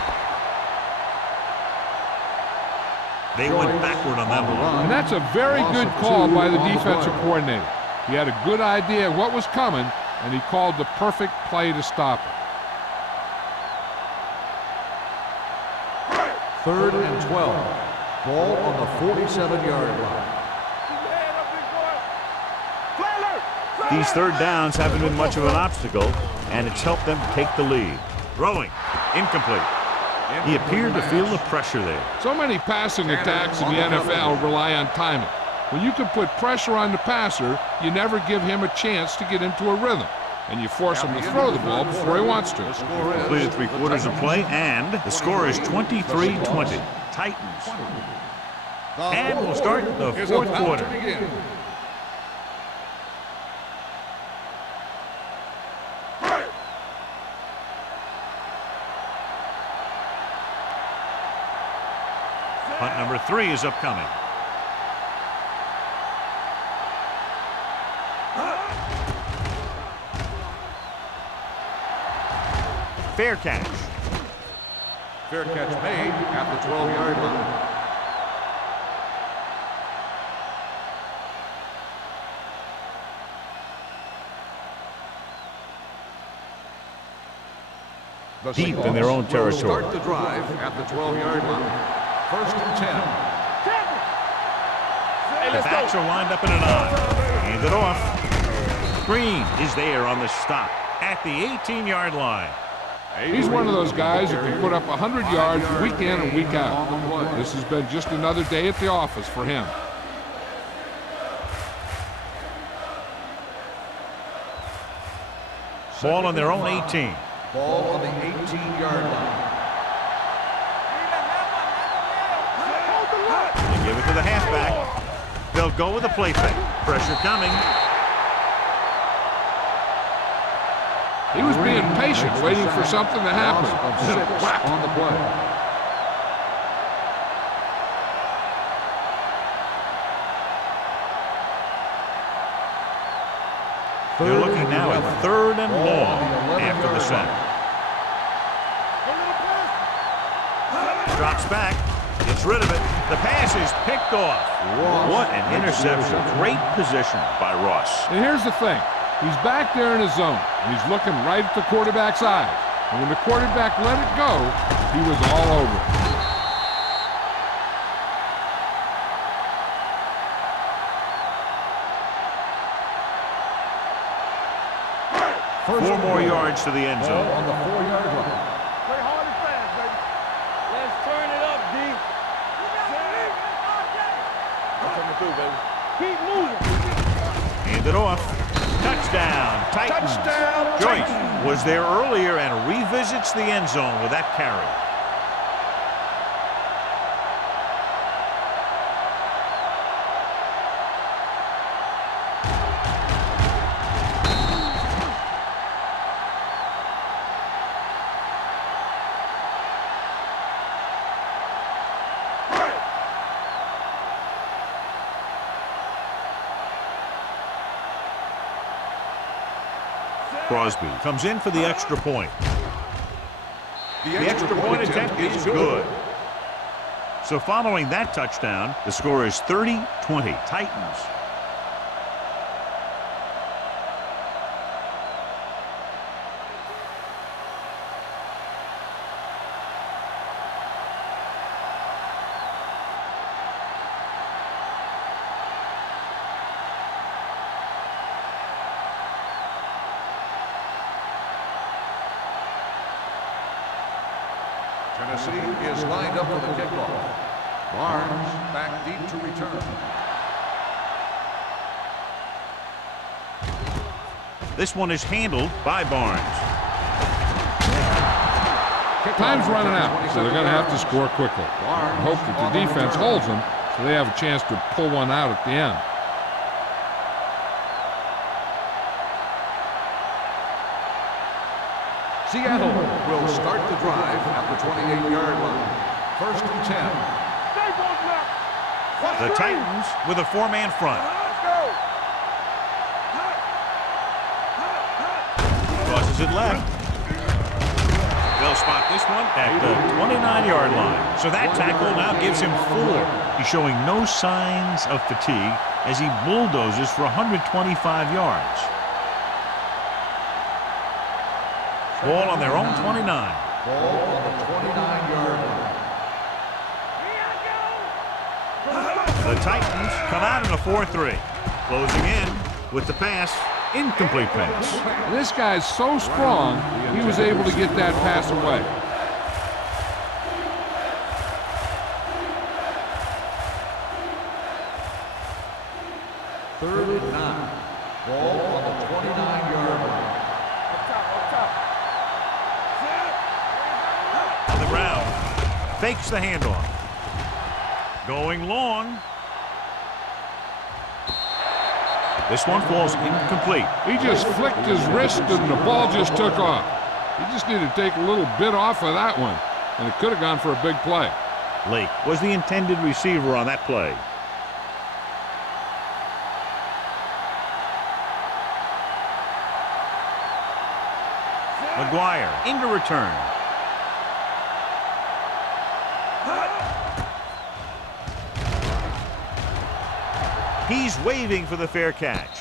They went backward on that one. And that's a very good call by the defensive coordinator. He had a good idea of what was coming, and he called the perfect play to stop it. 3rd and 12. Ball on the 47-yard line. These 3rd downs haven't been much of an obstacle, and it's helped them take the lead. Throwing. Incomplete. He appeared to feel the pressure there. So many passing attacks in the NFL rely on timing. When you can put pressure on the passer, you never give him a chance to get into a rhythm, and you force him to throw the ball before he wants to. Completed 3/4 of play, and the score is 23-20. Titans. And we'll start the fourth quarter. Punt number 3 is upcoming. Fair catch. Fair catch made at the 12-yard line. Deep in their own territory. Start the drive at the 12-yard line. First and 10. The backs are lined up in an I. Hand it off. Green is there on the stop at the 18-yard line. He's one of those guys that can put up 100 yards week in and week out. This has been just another day at the office for him. Ball on their own 18. Ball on the 18-yard line. They give it to the halfback. They'll go with a play fake. Pressure coming. He was being patient, waiting for something to happen. Whack on the play. They're looking now at 3rd and long after the sack. Drops back, gets rid of it. The pass is picked off. What an interception. Great position by Ross. And here's the thing. He's back there in his zone. He's looking right at the quarterback's eyes. And when the quarterback let it go, he was all over it. Four more yards to the end zone. On the 4-yard line. Play hard and fast, baby. Let's turn it up, D. Coming through, baby. Keep moving. Hand it off. Touchdown, Titans. Touchdown, Joyce was there earlier and revisits the end zone with that carry. Crosby comes in for the extra point. The extra point attempt is good. So following that touchdown, the score is 30-20. Titans. Tennessee is lined up for the kickoff. Barnes back deep to return. This one is handled by Barnes. Time's running out, so they're going to have to score quickly. I hope that the defense holds them so they have a chance to pull one out at the end. Seattle will start the drive at the 28-yard line. First and 10. The Titans with a 4-man front. Crosses it left. They'll spot this one at the 29-yard line. So that tackle now gives him 4. He's showing no signs of fatigue as he bulldozes for 125 yards. Ball on their own 29. Ball on the 29-yard line. The Titans come out in a 4-3. Closing in with the pass. Incomplete pass. This guy's so strong, he was able to get that pass away. 3rd and 9. Ball on the 29-yard line. On the ground. Fakes the handoff. Going long. This one falls incomplete. He just flicked his wrist and the ball just took off. He just needed to take a little bit off of that one, and it could have gone for a big play. Lake was the intended receiver on that play. McGuire into return. He's waving for the fair catch.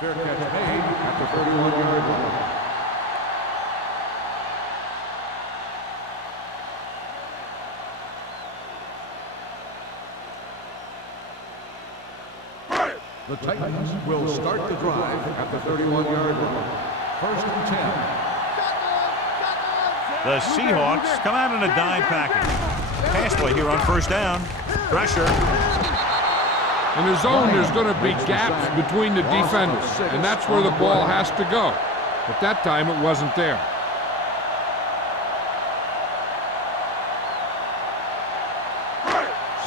Fair catch made at the 31-yard line. The Titans will start the drive at the 31-yard line. 1st and 10. The Seahawks come out in a dime package. Pass play here on 1st down. Pressure. In the zone, there's going to be gaps between the defenders, and that's where the ball has to go. But that time, it wasn't there.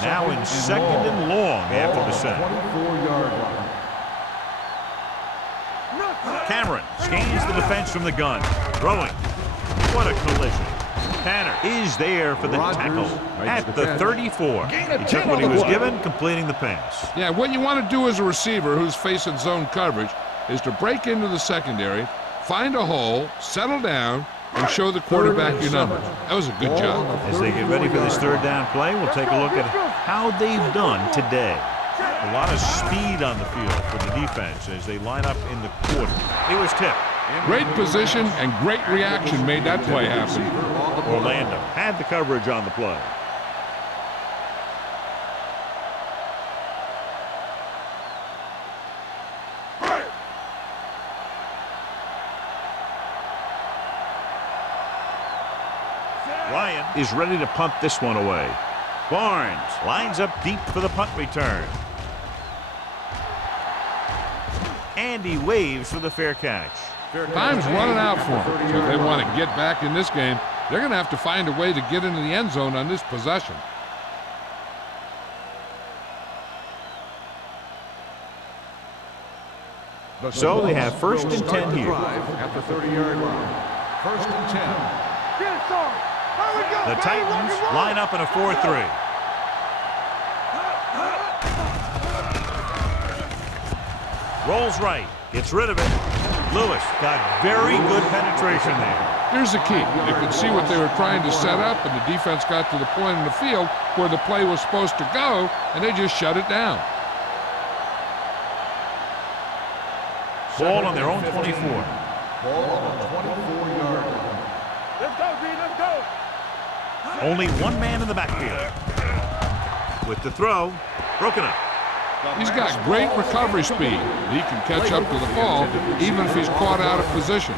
Now in 2nd and long after the set. 24-yard line. Cameron scans the defense from the gun. Throwing. What a collision. Tanner is there for the tackle at the 34. He took what he was given, completing the pass. Yeah, what you want to do as a receiver who's facing zone coverage is to break into the secondary, find a hole, settle down, and show the quarterback your numbers. That was a good job. As they get ready for this 3rd down play, we'll take a look at how they've done today. A lot of speed on the field for the defense as they line up in the quarter. He was tipped. Great position and great reaction made that play happen. Orlando had the coverage on the play. Ryan is ready to punt this one away. Barnes lines up deep for the punt return. And he waves for the fair catch. Time's running out for them. So if they want to get back in this game, they're going to have to find a way to get into the end zone on this possession. So they have 1st and 10 here. At the 30-yard line. 1st and 10. The Titans line up in a 4-3. Rolls right, gets rid of it. Lewis got very good penetration there. Here's the key. They could see what they were trying to set up, and the defense got to the point in the field where the play was supposed to go, and they just shut it down. Ball on their own 24. Ball on the 24-yard line. Let's go, D, let's go. Only one man in the backfield. With the throw, broken up. He's got great recovery speed. He can catch up to the ball even if he's caught out of position.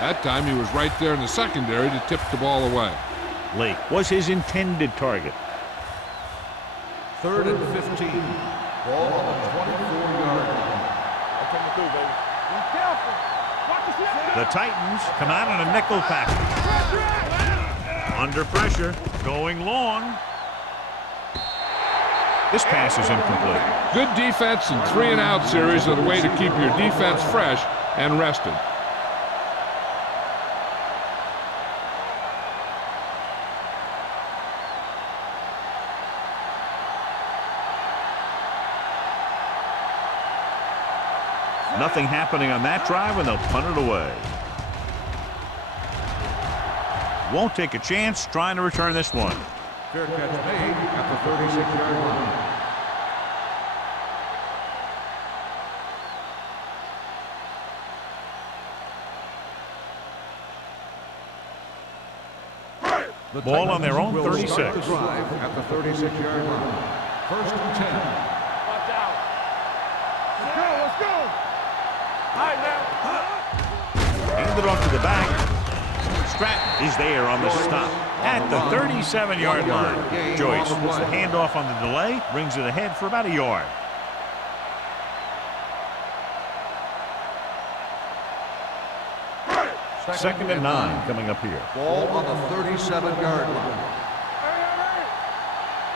That time he was right there in the secondary to tip the ball away. Lake was his intended target. 3rd and 15. Ball on the 24-yard line. Coming through, baby. Be careful. Watch the snap. The Titans come out in a nickel package. Under pressure, going long. This pass is incomplete. Good defense and 3-and-out series are the way to keep your defense fresh and rested. Nothing happening on that drive, and they'll punt it away. Won't take a chance trying to return this one. Fair catch made at the 36-yard line. The Ball on their own will 36. start the drive at the 36-yard line. 1st and 10. Watch out. Let's go, let's go. All right, now. Handed off to the back. Stratton is there on the stop at the 37-yard line. Joyce puts the handoff on the delay, brings it ahead for about a yard. 2nd and 9 coming up here. Ball on the 37-yard line.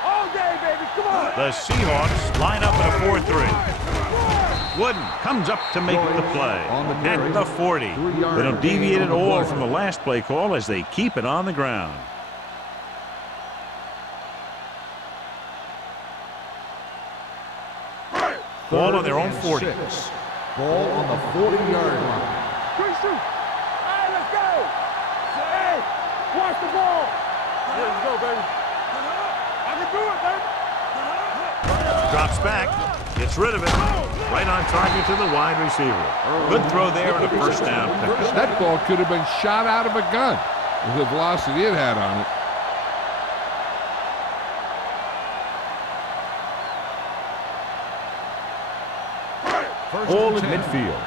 All day, baby. Come on. The Seahawks line up in a 4-3. Wooden comes up to make the play at the 40. They don't deviate at all from the last play call as they keep it on the ground. Ball on their own 40. Ball on the 40-yard line. Quick shoot. All right, let's go. Hey, watch the ball. Let's go, baby. I can do it, baby. Drops back, gets rid of it. Right on target to the wide receiver. Good throw there and a first down pickup. That ball could have been shot out of a gun with the velocity it had on it. All at midfield.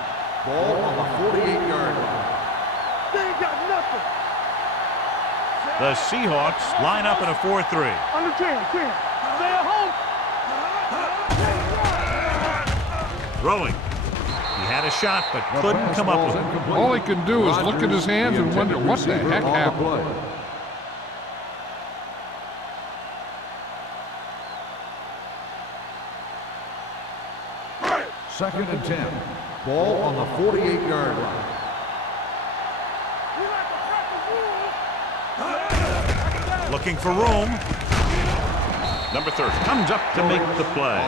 Ball on the 48-yard line. They ain't got nothing. The Seahawks line up in a 4-3. Under 10. Stay at home. Throwing. He had a shot but couldn't come up with it. All he can do is look at his hands and wonder what the heck happened. 2nd and 10. Ball on the 48-yard line. Looking for room. Number 30 comes up to make the play.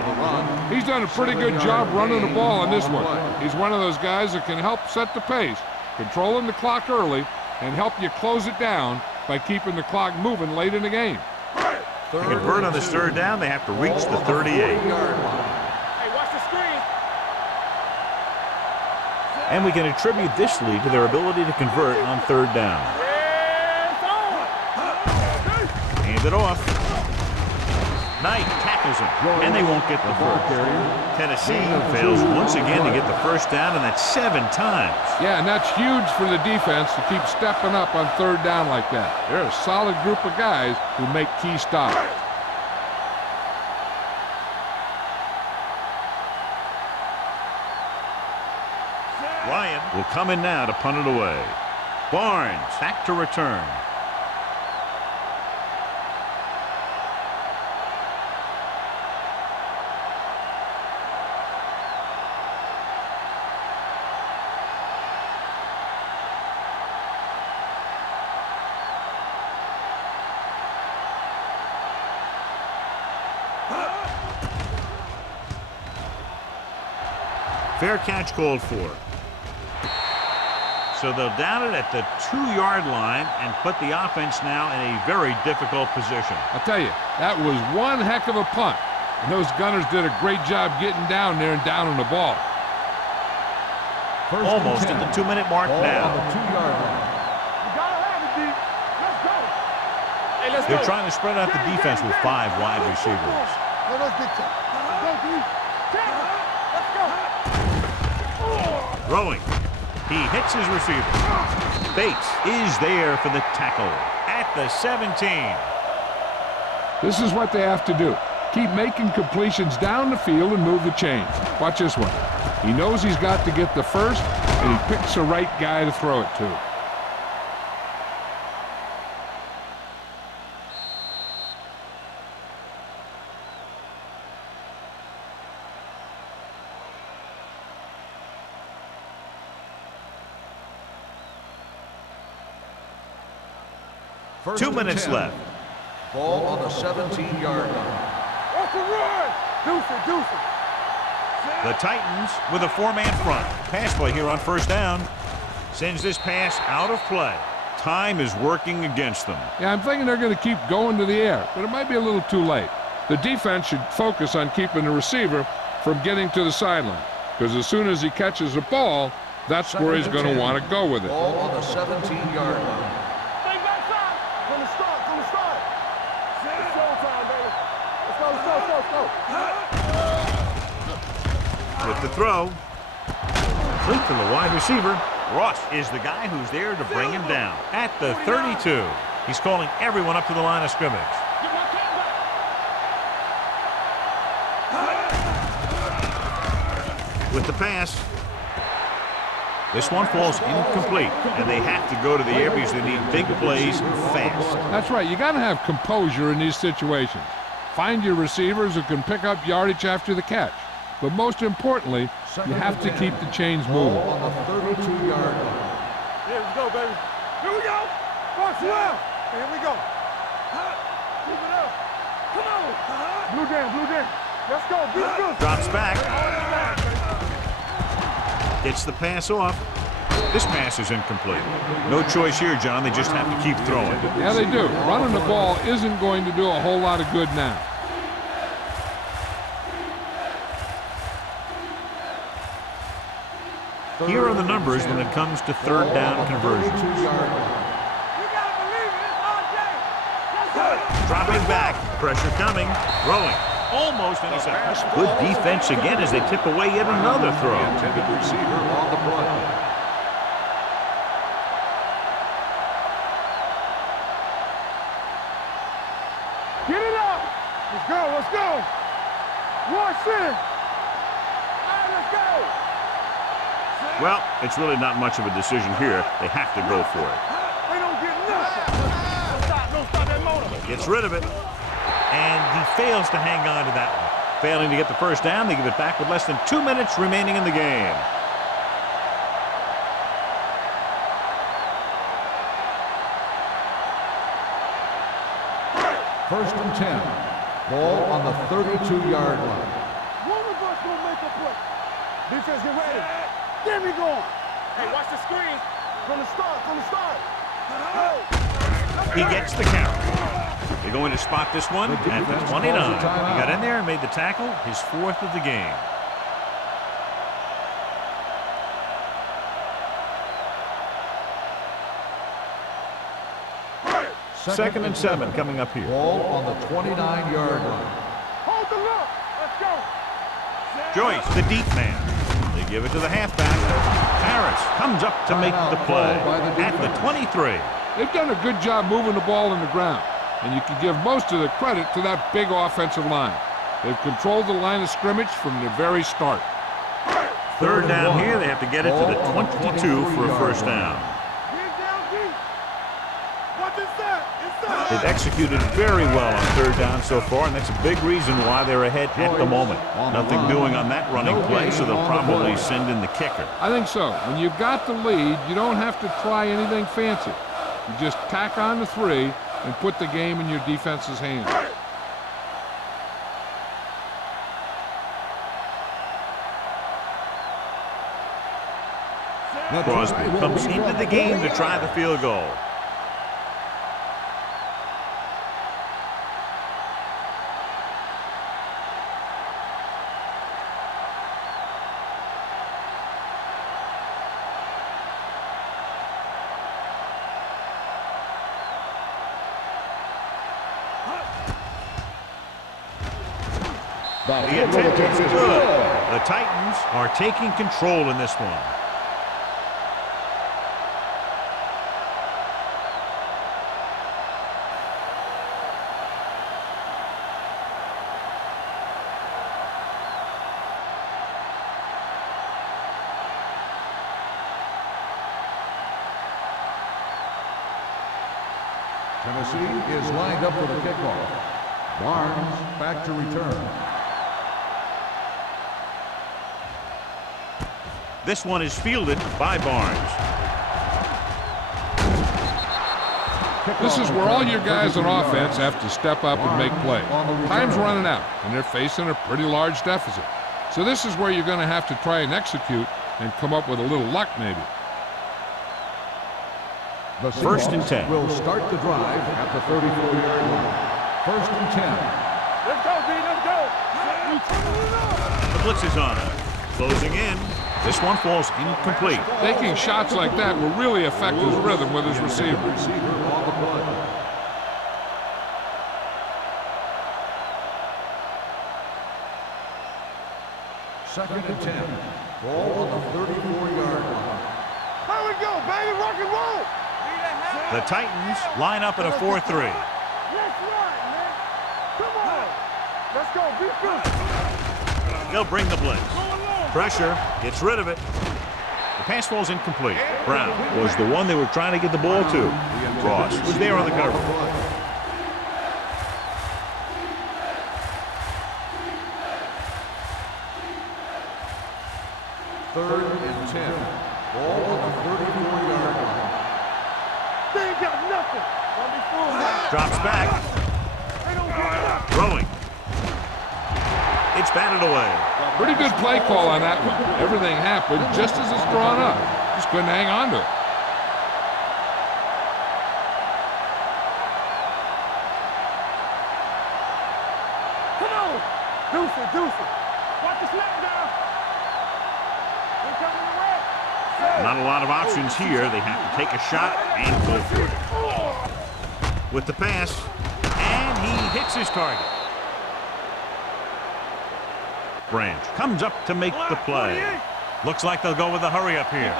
He's done a pretty good job running the ball on this one. He's one of those guys that can help set the pace, controlling the clock early, and help you close it down by keeping the clock moving late in the game. To convert on this 3rd down, they have to reach the 38. And we can attribute this lead to their ability to convert on 3rd down. Hand it off. Knight tackles him, and they won't get the first. Tennessee fails once again to get the first down, and that's 7 times. Yeah, and that's huge for the defense to keep stepping up on 3rd down like that. They're a solid group of guys who make key stops. Ryan will come in now to punt it away. Barnes back to return. Fair catch called for. So they'll down it at the 2-yard line and put the offense now in a very difficult position. I'll tell you, that was one heck of a punt. And those gunners did a great job getting down there and down on the ball. Almost at the 2-minute mark now. On the 2-yard line. You gotta have it, D. Let's go. Hey, let's They're go. trying to spread out the defense with 5 wide receivers. Let's get you. Let's go, D. Let's go. Throwing. He hits his receiver. Bates is there for the tackle at the 17. This is what they have to do. Keep making completions down the field and move the chains. Watch this one. He knows he's got to get the first, and he picks the right guy to throw it to. First 2 and minutes 10. left. Ball on the 17-yard line. What's the run? Deuce it. The Titans with a 4-man front. Pass play here on 1st down. Sends this pass out of play. Time is working against them. Yeah, I'm thinking they're going to keep going to the air, but it might be a little too late. The defense should focus on keeping the receiver from getting to the sideline, because as soon as he catches the ball, that's where he's going to want to go with it. Ball on the 17-yard line. Stay backside. From the start. It's showtime, baby. Let's go. With the throw. Complete to the wide receiver. Ross is the guy who's there to bring him down at the 32. He's calling everyone up to the line of scrimmage. With the pass. This one falls incomplete, and they have to go to the air because they need big plays fast. That's right. You got to have composure in these situations. Find your receivers who can pick up yardage after the catch. But most importantly, you have to keep the chains moving. On the 32-yard line. Here we go, baby. Here we go. Watch well. Here we go. Keep it up. Come on. Blue jam. Let's go. Be good. Drops back. Gets the pass off. This pass is incomplete. No choice here, John. They just have to keep throwing. Yeah, they do. Running the ball isn't going to do a whole lot of good now. Here are the numbers when it comes to third down conversions. Dropping back. Pressure coming. Throwing. Almost intercepted. Good defense again as they tip away yet another throw. Intended receiver on the play. Get it up. Let's go. Watch it. All right, let's go. Well, it's really not much of a decision here. They have to go for it. They don't get nothing. Don't stop that motor. Gets rid of it. And he fails to hang on to that one. Failing to get the first down, they give it back with less than 2 minutes remaining in the game. First and 10. Ball on the 32-yard line. One of us gonna make a play. Defense, get ready. Get me going. Hey, watch the screen. From the start. He gets the count. They're going to spot this one at the 29. He got in there and made the tackle, his 4th of the game. Second and 7 coming up here. Ball on the 29-yard line. Hold the look. Let's go. Joyce, the deep man. They give it to the halfback. Harris comes up to make the play at the 23. They've done a good job moving the ball in the ground, and you can give most of the credit to that big offensive line. They've controlled the line of scrimmage from the very start. Third down here, they have to get it to the 22 for a first down. Get down deep. What is that? They've executed very well on third down so far, and that's a big reason why they're ahead at the moment. Nothing doing on that running play, so they'll probably send in the kicker. I think so. When you've got the lead, you don't have to try anything fancy. You just tack on the 3 and put the game in your defense's hands. Crosby comes into the game to try the field goal. The attempt is good. The Titans are taking control in this one. Tennessee is lined up for the kickoff. Barnes back to return. This one is fielded by Barnes. This is where all your guys on offense have to step up and make plays. Time's running out, and they're facing a pretty large deficit. So this is where you're going to have to try and execute and come up with a little luck, maybe. The First and 10. Will start the drive at the 34-yard line. First and 10. Let's go, D. Let's go. The blitz is on. Closing in. This one falls incomplete. Taking shots like that will really affect his rhythm with his receiver. On the play. Second and 10. Ball on the 34-yard line. Here we go, baby. Rock and roll. The Titans line up in a 4-3. Let's ride, man. Come on. Let's go. Be good. They'll bring the blitz. Pressure, gets rid of it. The Pass falls incomplete. Brown was the one they were trying to get the ball to. Ross was there on the cover. Third and 10. Ball on the 34-yard line. They ain't got nothing. Don't be fooled. Drops back. They don't get it. Throwing. It's batted away. Pretty good play call on that one. Everything happened just as it's drawn up. Just couldn't hang on to it. Come on. Deuce it, deuce it. Watch the snap down. They coming to red. Not a lot of options here. They have to take a shot and go for it. With the pass, and he hits his target. Branch comes up to make the play. Looks like they'll go with a hurry up here.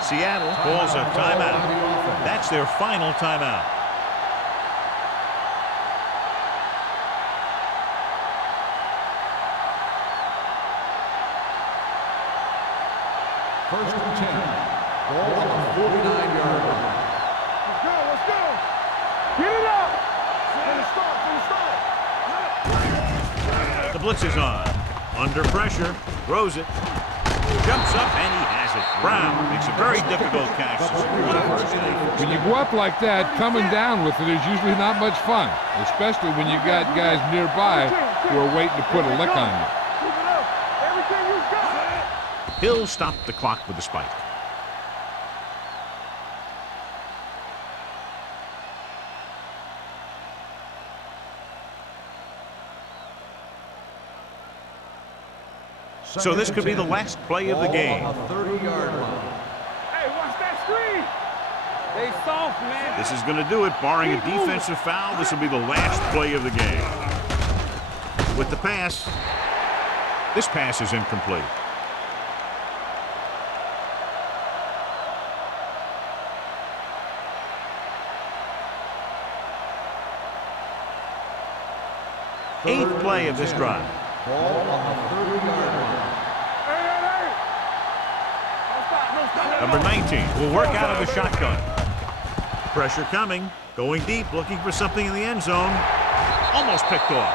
Seattle calls a timeout. That's their final timeout. First and 10. Ball on the 49-yard line. Let's go, let's go. Get it up. Finish start. The blitz is on. Under pressure, throws it, jumps up, and he has it. Brown makes a very difficult catch to secure the first down. When you go up like that, coming down with it is usually not much fun, especially when you got guys nearby who are waiting to put a lick on you. Keep it up. Everything you got. He'll stop the clock with a spike. So this could be the last play of the game. Ball on the 30-yard line. Hey, watch that screen. They soft, man. This is going to do it. Barring a defensive foul, this will be the last play of the game. With the pass, this pass is incomplete. Eighth play of this drive. Ball on the 30-yard line. Hey. No stop. Number 19 will work out of the shotgun. Pressure coming, going deep, looking for something in the end zone. Almost picked off.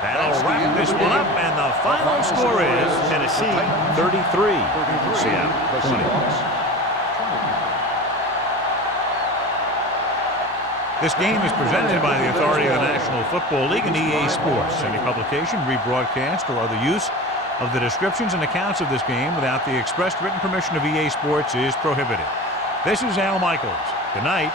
That'll wrap this one up, and the final score is Tennessee 33, Seattle 20. This game is presented by the authority of the National Football League and EA Sports. Any publication, rebroadcast, or other use of the descriptions and accounts of this game without the expressed written permission of EA Sports is prohibited. This is Al Michaels. Good night.